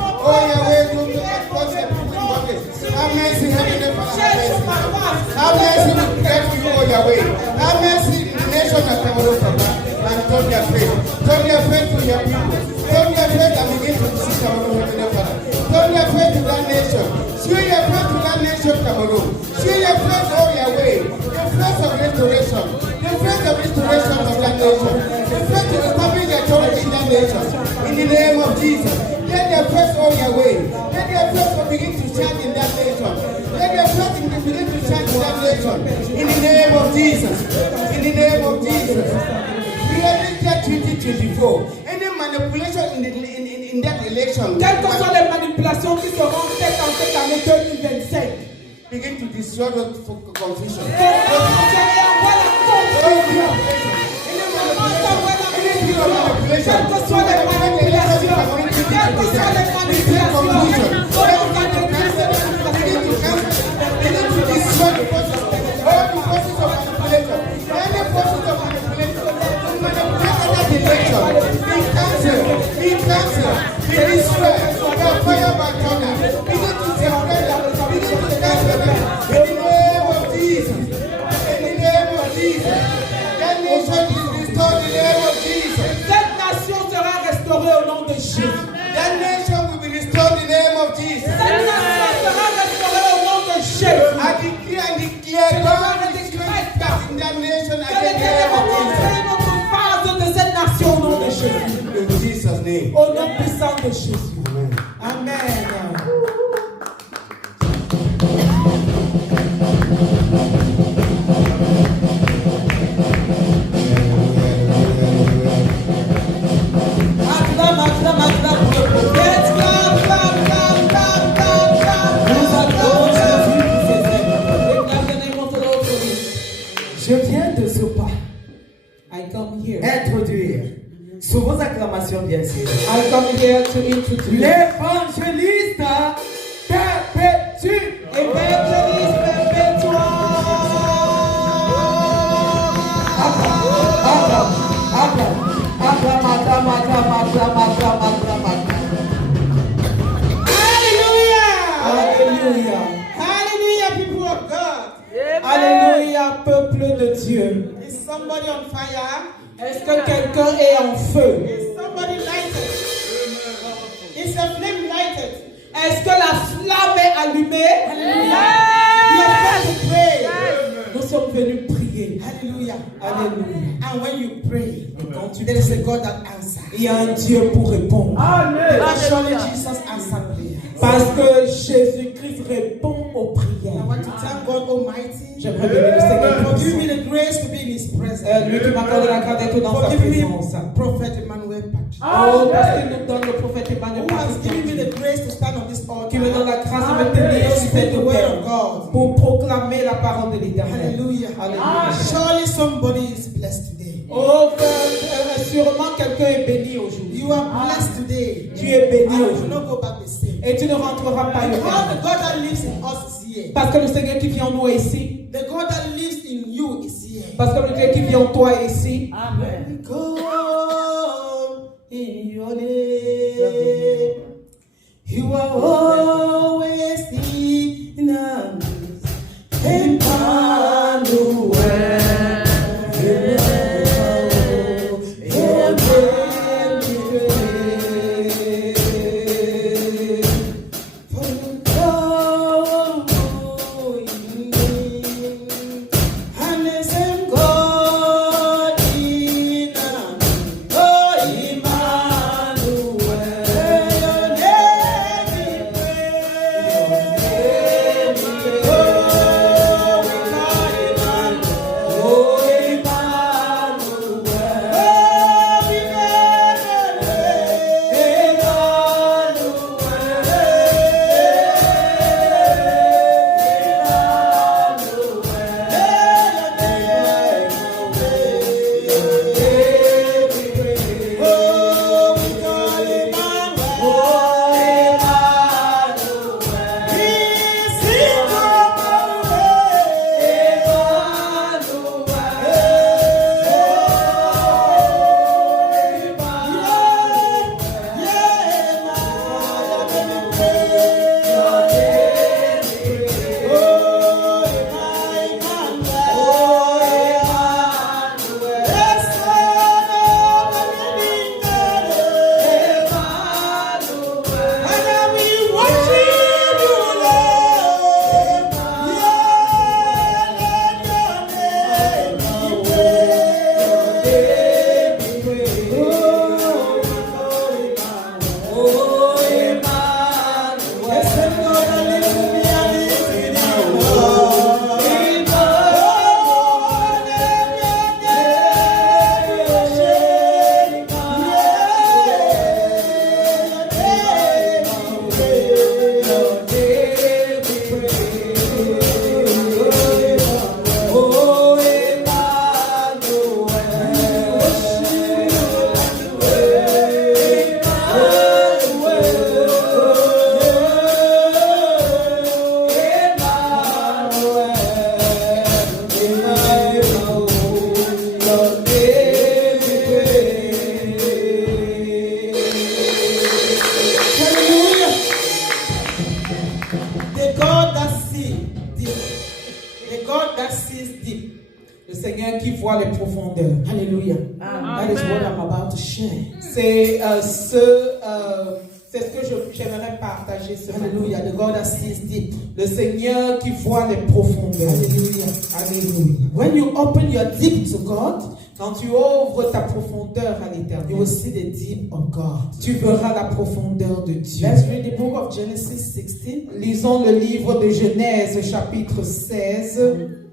oh Yahweh, do not cause them to be bondage. Have mercy, Heavenly Father. Have mercy, we pray to you, oh Yahweh. Have mercy in the nation of Cameroon, and turn their face. Turn their face to your people. Turn their face and begin to see Cameroon, Heavenly Father. Turn your face to that nation. Show your face to that nation, Cameroon. Show your face, oh Yahweh. The face of restoration. The face of restoration of that nation. The face to establish the authority in that nation. In the name of Jesus. Let your face, oh Yahweh. Let your face begin to shine in that nation. Let your face begin to shine in that nation. In the name of Jesus. In the name of Jesus. Realistic 2024. Any manipulation in that election. Quelles que soient les manipulations qui seront faites en cette année 2025. Begin to destroy the confusion. Quelles que soient les manipulations Au nom puissant de Jésus. Amen. Je viens de ce pas I come here. introduire sous vos acclamations bien sûr I come here to introduce l'évangéliste perpétue. Évangéliste perpétuel. Alléluia. Alléluia, people of God. Alléluia, peuple de Dieu. Is somebody on fire? Est-ce que quelqu'un est en feu? Is somebody lighted? Is a flame lighted? Est-ce que la flamme est allumée? You are going to pray. Nous sommes venus prier. Hallelujah. Alléluia. And when you pray, there is a God that answers. Il y a un Dieu pour répondre. Because surely Jesus answered prayer. Parce que Jésus-Christ répond aux I prières. want to thank God Almighty J'aimerais bénir le Seigneur for pour giving me the grace to be in His presence. lui qui m'accorde la grâce d'être dans For sa giving présence. me Prophet Emmanuel Patrick. Oh, parce qu'il nous donne le prophète Emmanuel Who has given me Patrick, the grace to stand on this altar. qui me donne la grâce de me tenir To sur speak cette the word of terre God. pour proclamer la parole de l'Éternel. Hallelujah. Alléluia. Surely somebody is blessed today. Oh, sûrement quelqu'un est béni aujourd'hui. You are blessed today. Tu es béni And you will aujourd'hui. not go back the same. Et tu ne rentreras pas Because le the God that lives in us is here. Parce que le Seigneur qui vit en nous est ici. The God that lives in you is here. Parce que le Dieu qui vit en toi est ici. Amen. God in your name. You are always in our midst. Emmanuel. sees deep. Le Seigneur qui voit les profondeurs. Hallelujah. That is what I'm about to share. C'est ce que j'aimerais partager ce matin. Hallelujah. The God that sees deep. Le Seigneur qui voit les profondeurs. Hallelujah. Hallelujah. When you open your deep to God, quand tu ouvres ta profondeur à you l'Éternel, will see the deep of God. tu verras la profondeur de Dieu. Let's read the book of Genesis 16, Lisons le livre de Genèse, chapitre 16,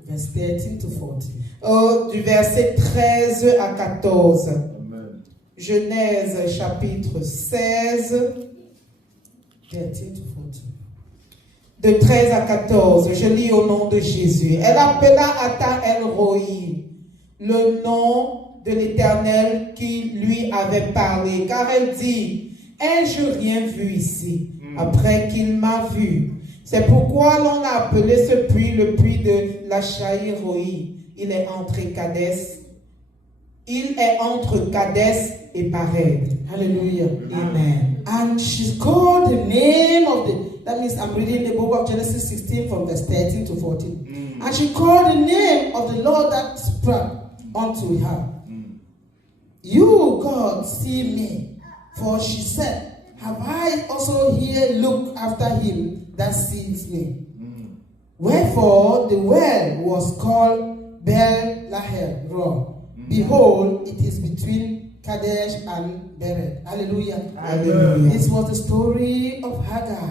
verse 13 to 14. du verset 13 à 14. Amen. Genèse, chapitre 16, 13 to 14. de 13 à 14. Je lis au nom de Jésus. Elle appela Ata El-Roi, le nom de l'Éternel qui lui avait parlé, car elle dit, ai-je rien vu ici, après qu'il m'a vu? C'est pourquoi l'on a appelé ce puits le puits de Lachaï-Roi. Il est entre Kadès et Pared. Hallelujah. Amen. And she called the name of that means I'm reading the book of Genesis 16 from verse 13 to 14. And she called the name of the Lord that sprang unto her. You, God, see me. For she said, have I also here looked after him that sees me? Wherefore the well was called Bel-Lahai-Roi. Behold, it is between Kadesh and Bered. Hallelujah. Hallelujah. This was the story of Hagar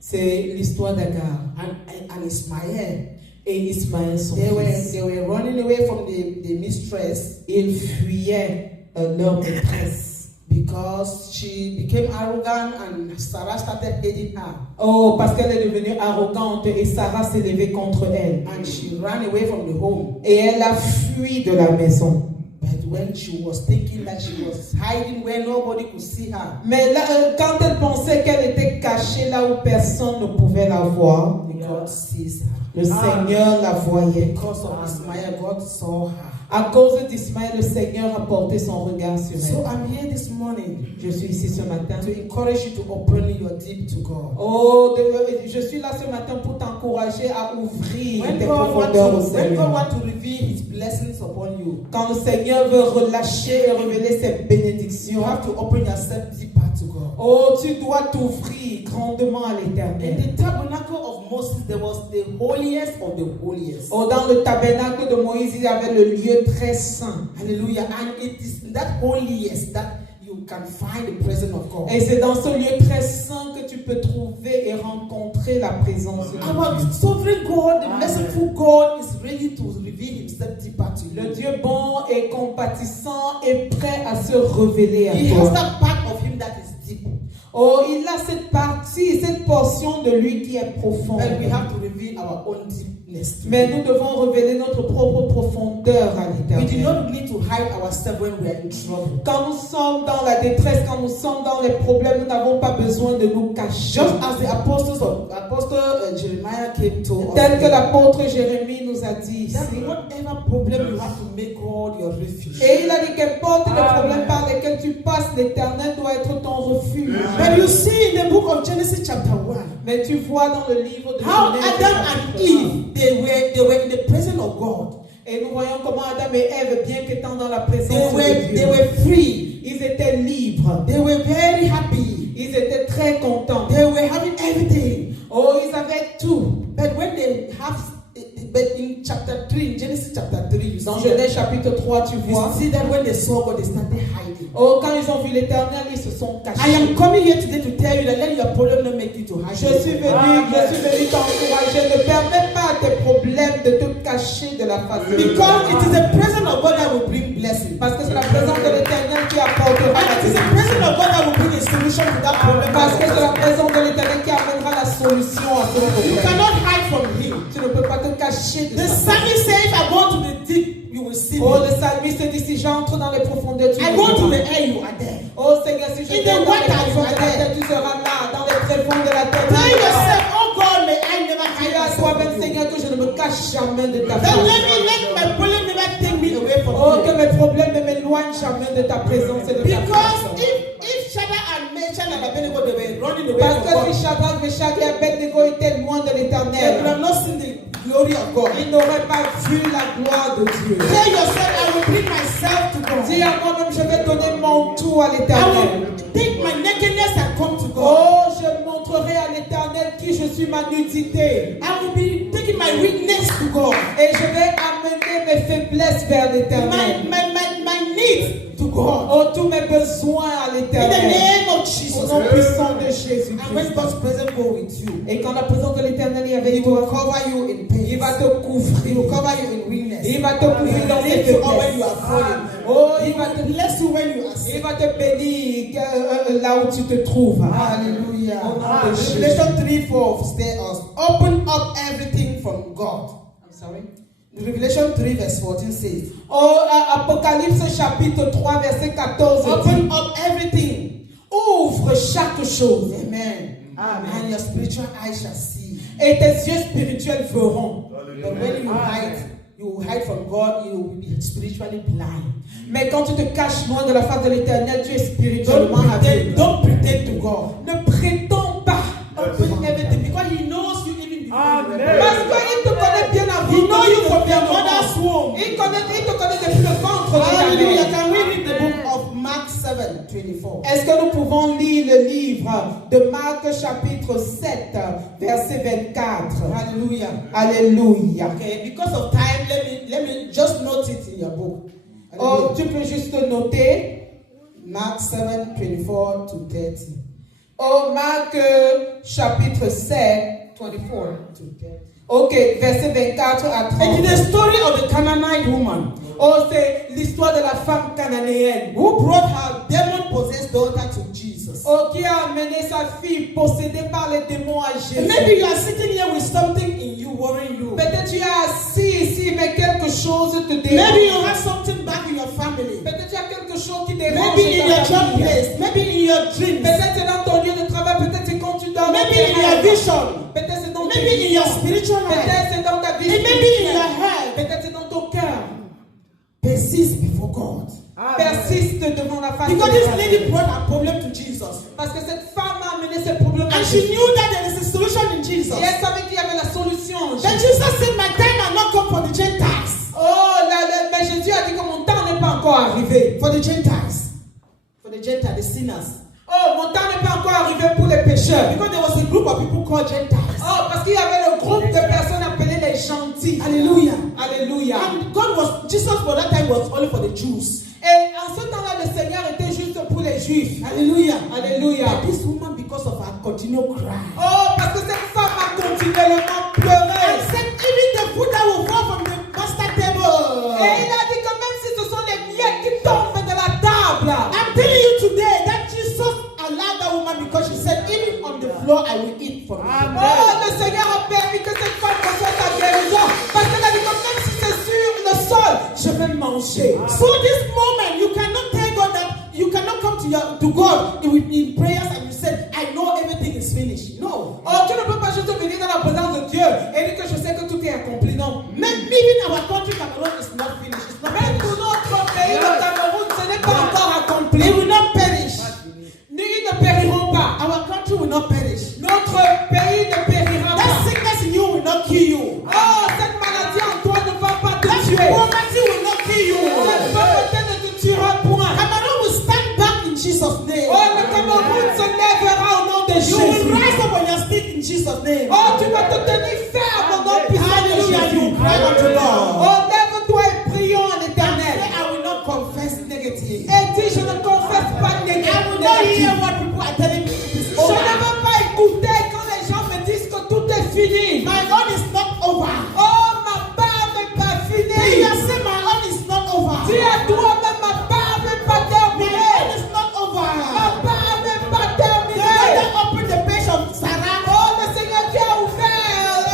C'est l'histoire d'Agar and Ismael. et Ismaël son They fils. were running away from the mistress Ils fuyaient leur maîtresse. because she became arrogant and Sarah started hating her. Oh, parce qu'elle est devenue arrogante et Sarah s'est levée contre elle. And she ran away from the home. Et elle a fui de la maison. But when she was thinking that she was hiding where nobody could see her, Mais là, quand elle pensait qu'elle était cachée là où personne ne pouvait la voir, God sees her. le Seigneur la voyait. Because of Ismael, God saw her. À cause d'Ismaël, le Seigneur a porté son regard sur So elle. I'm here this morning Je suis ici ce matin. to encourage you to open your deep to God. Oh, je suis là ce matin pour t'encourager à ouvrir When tes God profondeurs au wants Seigneur. to reveal His blessings upon you, Quand le Seigneur veut relâcher et révéler ses you bénédictions, have to open yourself deeper to God. oh, tu dois t'ouvrir grandement à In l'Éternel. the tabernacle of Moses, there was the holiest of the holiest. Oh, dans le tabernacle de Moïse, il y avait le lieu très saint. Hallelujah. And it is in that holiest that you can find the presence of God. Et c'est dans ce lieu très saint que tu peux trouver et rencontrer la présence de Our Dieu. sovereign God, the merciful God, is ready to reveal Himself deeper to Le you. Dieu bon et compatissant est prêt à se révéler à He has toi. that part of Him that is deep. Oh, il a cette partie, cette portion de lui qui est profonde. And we have to reveal our own deepness. to Mais Him. nous devons révéler notre propre profondeur à We do l'Éternel. not need to hide ourselves when we are in trouble. Quand nous sommes dans la détresse, quand nous sommes dans les problèmes, nous n'avons pas besoin de nous cacher. Just as the apostle Jeremiah came to us, Tel que l'apôtre Jérémie nous a dit that ici. whatever problem you have to make God your refuge. Et il a dit qu'importe les problèmes par lesquels tu passes, l'Éternel doit être ton refuge. But you see in the book of Genesis chapter 1, Mais tu vois dans le livre de how Genèse, Adam and Eve, they were in the presence of God. et nous voyons comment Adam et Ève, bien qu'étant dans la présence They de Dieu, were free. ils étaient libres, They were very happy. ils étaient très contents. They were having everything. Oh, ils avaient tout. But when they have, but in chapter 3, in Genesis chapter 3, you Dans see, Genèse chapitre 3, tu you vois. see that when they saw God, they started hiding. Oh, quand ils ont vu l'Éternel, ils se sont I cachés. am coming here today to tell you that let your problem not make you to hide. Je suis venu t'encourager. Ne permets pas à tes problèmes de te cacher de la face de Dieu. Because it is the presence of God that will bring blessing. Parce que c'est la présence de l'Éternel qui apportera And la it is the bénédiction. presence of God that will bring a solution to that problem. Parce que c'est la présence de l'Éternel qui amènera la solution à ce You problème. cannot hide from Him. Tu ne peux pas te cacher de The ça. psalmist says, I go to the deep, you will see Oh, me. le psalmiste dit, si j'entre dans les profondeurs, tu I me go to the verras. air, you are there. Oh Seigneur, si je In vais the dans les water, you profonds de are la there. terre, tu seras là, dans les tréfonds de la terre. Tell yourself, oh God, may I never Dis hide à myself toi-même, from you. Seigneur, que je ne me cache jamais de ta Then présence. let my problem never take me away from Oh, que you. mes problèmes ne m'éloignent jamais de ta présence et de ta Because présence. if Shadrach and Meshach and Abednego, they were running away Parce from que God, si Shadrach, Meshach et Abednego étaient loin de they would l'Éternel, have not seen the glory glory of God. il n'aurait pas vu la gloire de Dieu. Tell yourself, I will bring myself to God. Dis à moi-même, je vais donner mon tout à I l'Éternel. will take my nakedness and come to God. Oh, je montrerai à l'Éternel qui je suis, ma nudité. I will be taking my weakness to God. Et je vais amener mes faiblesses vers l'Éternel. My needs to God. Oh, tous mes besoins à In the l'Éternel. name of Au Jesus. nom puissant de Jésus. And when God's presence go with you, Et quand la présence de l'Éternel est avec He will toi, cover you in il pain. va te He couvrir. will cover you in weakness. Il va te couvrir dans tes Lift you up when you faiblesses. are falling. Oh, He will bless you when you are il sick. va te bénir là où tu te trouves. Hallelujah. Au nom de Jésus. Revelation 3:4 says us, open up everything from God. I'm sorry. Revelation 3 verse 14 says, Oh, Apocalypse chapitre 3 verset 14 dit, open up everything. ouvre chaque chose. Amen. And your spiritual eyes shall see. Et tes yeux spirituels verront. But when you hide from God, you will be spiritually blind. Mais quand tu te caches loin de la face de l'Éternel, tu es spirituellement aveugle. Don't pretend to God. Ne prétends pas. Open everything because He knows you even before you were born. Parce qu'il te connaît bien avant. He knows you from your le mother's ventre. womb. Il te connaît depuis le ventre de ta Hallelujah. mère. Can we read the book of Mark 7:24? Est-ce que nous pouvons lire le livre de Marc chapitre 7 verset 24? Hallelujah. Alléluia. Okay, because of time, let me just note it in your book. Oh, tu peux juste noter. Mark 7:24 to 30. Oh, Marc chapitre 7, 24 to 30. Ok, verset 24 à 30. It is the story of the Canaanite woman Oh, c'est l'histoire de la femme cananéenne. who brought her demon-possessed daughter to Jesus. Oh, qui a amené sa fille possédée par les démons à Jésus. And maybe you are sitting here with something in you worrying you. Peut-être tu es assis ici, mais quelque chose te Maybe dérange. you have something back in your family. Peut-être tu as quelque chose qui dérange Maybe in dans your ta job vie. place. Maybe in your dreams. Peut-être c'est dans ton lieu de travail, peut-être c'est quand tu dors. Maybe in your vision. Peut-être c'est dans tes Maybe in your visions. spiritual life. Peut-être c'est dans ta vie. It may be in your head. Peut-être c'est dans ton cœur. Persist before God. Persiste devant la face de Because this l'Éternel. lady brought her problem to Jesus. Parce que cette femme a amené ses problèmes à And she Jésus. knew that there is a solution in Jesus. Et elle savait qu'il y avait la solution. en Then Jésus. Jesus said, my time has not come for the Gentiles. Oh, mais Jésus a dit que mon temps n'est pas encore arrivé. For the Gentiles. For the Gentiles, the sinners. Oh, mon temps n'est pas encore arrivé pour les pécheurs. Because there was a group of people called Gentiles. Oh, parce qu'il y avait le groupe de personnes appelées les gentils. Hallelujah. Alléluia. And Jesus for that time was only for the Jews. Et en ce temps-là, le Seigneur était juste pour les Juifs. Hallelujah. Alléluia. But this woman, because of her continual cry, Oh, parce que cette femme a continuellement pleuré. and said, even the food that will fall from the master table. Et il a dit que même si ce sont les miettes qui tombent de la table. I'm telling you today that Jesus allowed that woman because she said, even on the floor I will eat from it. Oh, le Seigneur a permis que cette femme reçoive sa guérison. Parce qu'elle a dit que même si c'est sur le sol, je vais manger. So this moment, you cannot tell God that you cannot come to God in prayers and you said, I know everything is finished. No. Oh, tu ne peux pas juste venir dans la présence de Dieu et dire que je sais que tout est accompli. Non. Even our country, Cameroon, is not finished. It's not Même pour finished. notre pays, le Cameroun, ce n'est pas encore accompli. They will not perish. Ils ne périront pas. Our country will not perish. Notre pays ne périra That pas. sickness in you will not kill you. Oh, cette maladie en toi ne va pas te That tuer. poverty will not kill you. Cette pauvreté ne te tuera point. Cameroon will stand back in Jesus' name. Oh, le Cameroun se lèvera au nom de You will Jésus. rise up on your feet in Jesus' name. Oh, tu vas te tenir ferme au nom puissant de Hallelujah. You Jésus. will cry unto God. Oh, lève-toi et prions à Say, l'Éternel. I will not confess negative. Et dis, je ne confesse pas I will not hear négatif. what people are telling me. It is Je ne over. veux pas écouter quand les gens me disent que tout est fini. My own is not over. Oh, ma part n'est pas Say, finie. you say my own is not over. Dis à toi-même, ma part n'est pas My terminée. own is not Ma over. part n'est pas The terminée. Lord open the page of Sarah. Oh, le Seigneur Dieu a ouvert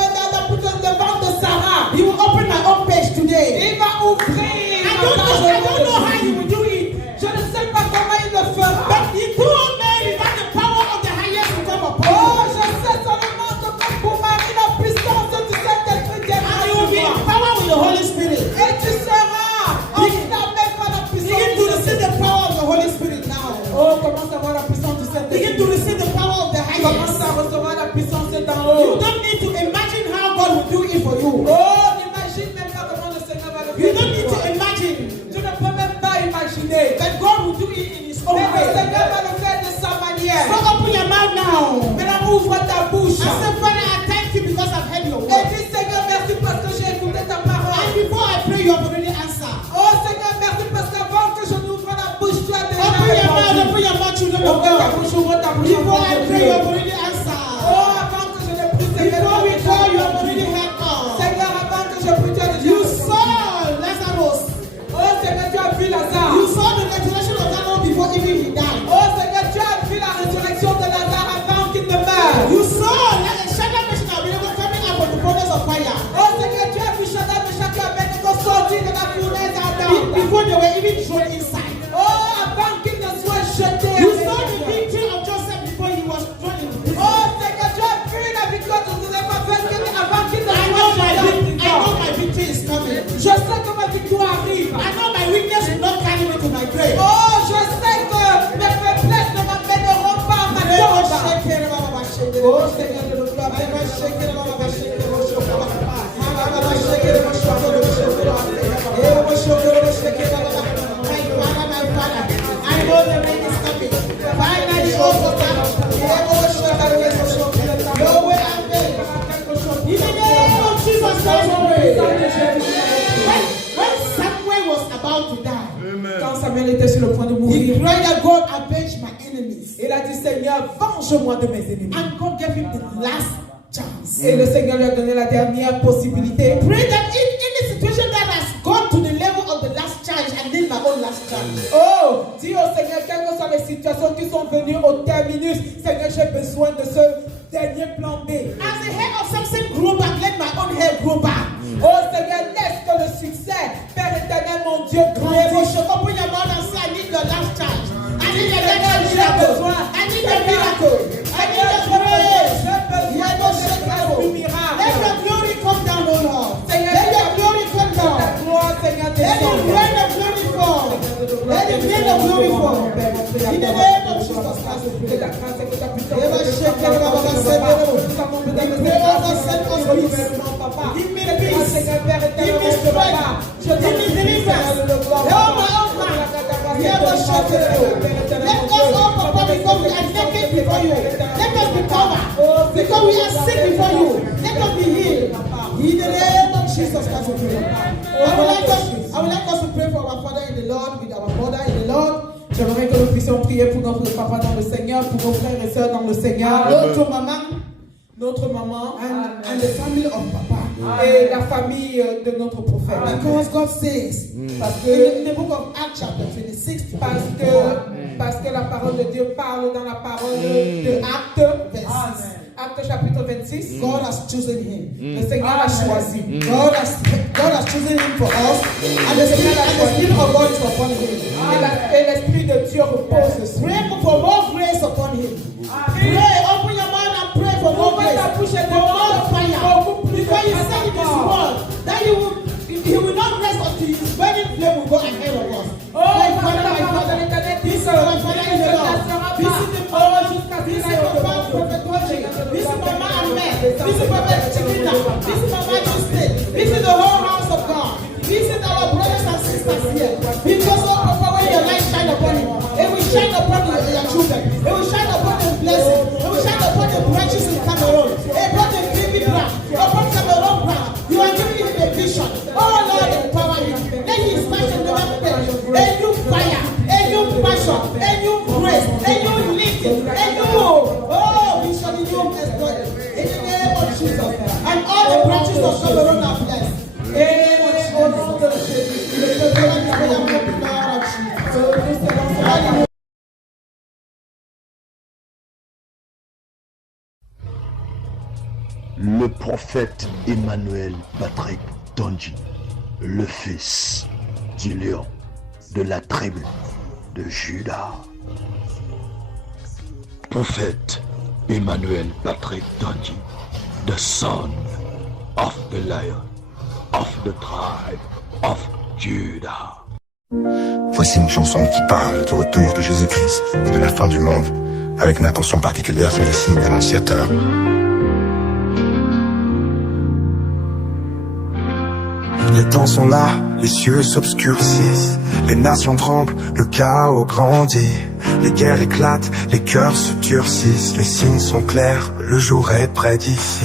le ventre de Sarah. He will open my own page today. Il va ouvrir I ma don't page know how you will do it. Je ne sais pas comment il le fera. But he told me that the power of the highest will come upon Oh, you. je sais seulement que comme pour Marie, la puissance du Saint-Esprit And you will be viendra. empowered with the Holy Spirit. Et tu seras enflammé par la puissance Begin to du receive Saint-Esprit. the power of the Holy Spirit now. Oh, commence à voir la puissance du Begin Saint-Esprit. to receive the power of the Commence highest. à recevoir la puissance d'en You haut. don't need to imagine how God will do it for you. Oh, Père. So open your mouth now. Maintenant, ouvre ta bouche. I say, Father, I thank you because I've heard your word. Et dis, Seigneur, merci parce que j'ai écouté ta parole. And before I pray, you have already answered. Oh Seigneur, merci parce qu'avant que je n'ouvre la bouche, tu as déjà Open your mouth, répondu. open your mouth, children of Ouvre ta God. bouche, ouvre ta bouche. Before enfant I de pray, Dieu. you have already answered. Oh, avant que je ne prie, Seigneur, Before we tu as call, you déjà have already répondu. heard all. Seigneur, avant que je prie, tu as déjà You répondu. saw Lazarus. Oh Seigneur, tu as vu Lazare. You saw the resurrection of Lazarus before even he died. Oh Seigneur, tu as vu la résurrection de Lazare avant qu'il ne meure. You saw Shadrach, Meshach, and Abednego coming out from the furnace of fire. Oh Seigneur, tu as vu Shadrach, Meshach et Abednego sortir de la fournaise ardente. Before they were even thrown inside. Oh, avant qu'ils ne soient jetés. You saw the victory of Joseph before he was thrown in prison. Oh Seigneur, tu as vu la victoire de Joseph avant qu'il ne I soit know jeté. my victory is coming. Je sais que ma victoire arrive. I know my weakness will not carry me to my grave. Oh, je sais que mes faiblesses ne m'amèneront pas à ma tombe. Oh Seigneur de notre I know the rain is coming. Finally, no way I'm there. In the name of Jesus Christ, when Samuel was about to die, Quand Samuel était sur le point de he mourir, prayed that God avenge my enemies. il a dit Seigneur, venge-moi de mes ennemis. And God gave him the last chance. Et le Seigneur lui a donné la dernière possibilité. Pray that in any situation that has gone to the level of the last chance, I need my own last chance. Oh, dis au Seigneur, quelles que soient les situations qui sont venues au terminus, Seigneur, j'ai besoin de ce dernier plan B. As the hair of Samson grew back, let my own hair grow back. Oh Seigneur, laisse que le succès, Père éternel, mon Dieu, grandisse. Open your mouth and say, I need your last chance. I need your last miracle. I need your miracle. I need your grace. Let your glory come down, O Lord. Let your glory come down. Let the rain of glory fall. Let the rain of glory fall. In the name of Jesus Christ, we pray. Give me peace. Give me strength. Give me deliverance. Help my own man. Let us all perform because we are naked before you. Let us be covered because we are sick before you. Let us be healed. In the name of Jesus Christ, we pray. I would like us to pray for our Father in the Lord, with our mother in the Lord. J'aimerais que nous puissions prier pour notre papa dans le Seigneur, pour nos frères et sœurs dans le Seigneur. Notre maman And the family of Papa. et la famille de notre prophète. Because God says, Parce in que, the book of Acts chapter 26, parce que la parole de Dieu parle dans la parole de Actes, Actes chapitre 26. God has chosen him. Le Seigneur l'a choisi. God has chosen him for us, and the Spirit of God is upon him. Et l'Esprit de Dieu repose sur lui. Pray for more grace upon him. Pray, open your mouth and pray for more grace, for more fire. Because he said in his word that he will not rest until his burning flame will go ahead of us. My Father, this is my Father in the Lord. This is the power, this is the power Prophet Tony. This is Mama Ahmed. This is Prophet Chiquita. This is Mama Tuesday. This is the whole house of God. This is our brothers and sisters here. Because of Papa, when your light shine upon him, it will shine upon your children. It will shine upon the blessing. It will shine upon the branches in Cameroon. Upon the baby ground. Upon Cameroon ground. You are giving him a vision. Oh Lord, empower him. Let his passion never perish. A new fire, a new passion, a new grace, a new lifting, a new vision in you exploit. In the name of Jesus. And all the branches of Cameroon are blessed. Et au nom de Jésus, le prophète Emmanuel Patrick Tonji, le fils du lion de la tribu de Juda. Prophète Emmanuel Patrick Tonji, the son of the lion of the tribe of Judah. Voici une chanson qui parle du retour de Jésus-Christ et de la fin du monde, avec une attention particulière sur les signes annonciateurs. Les temps sont là, les cieux s'obscurcissent, les nations tremblent, le chaos grandit. Les guerres éclatent, les cœurs se durcissent, les signes sont clairs, le jour est près d'ici.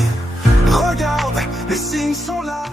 Regarde, les signes sont là.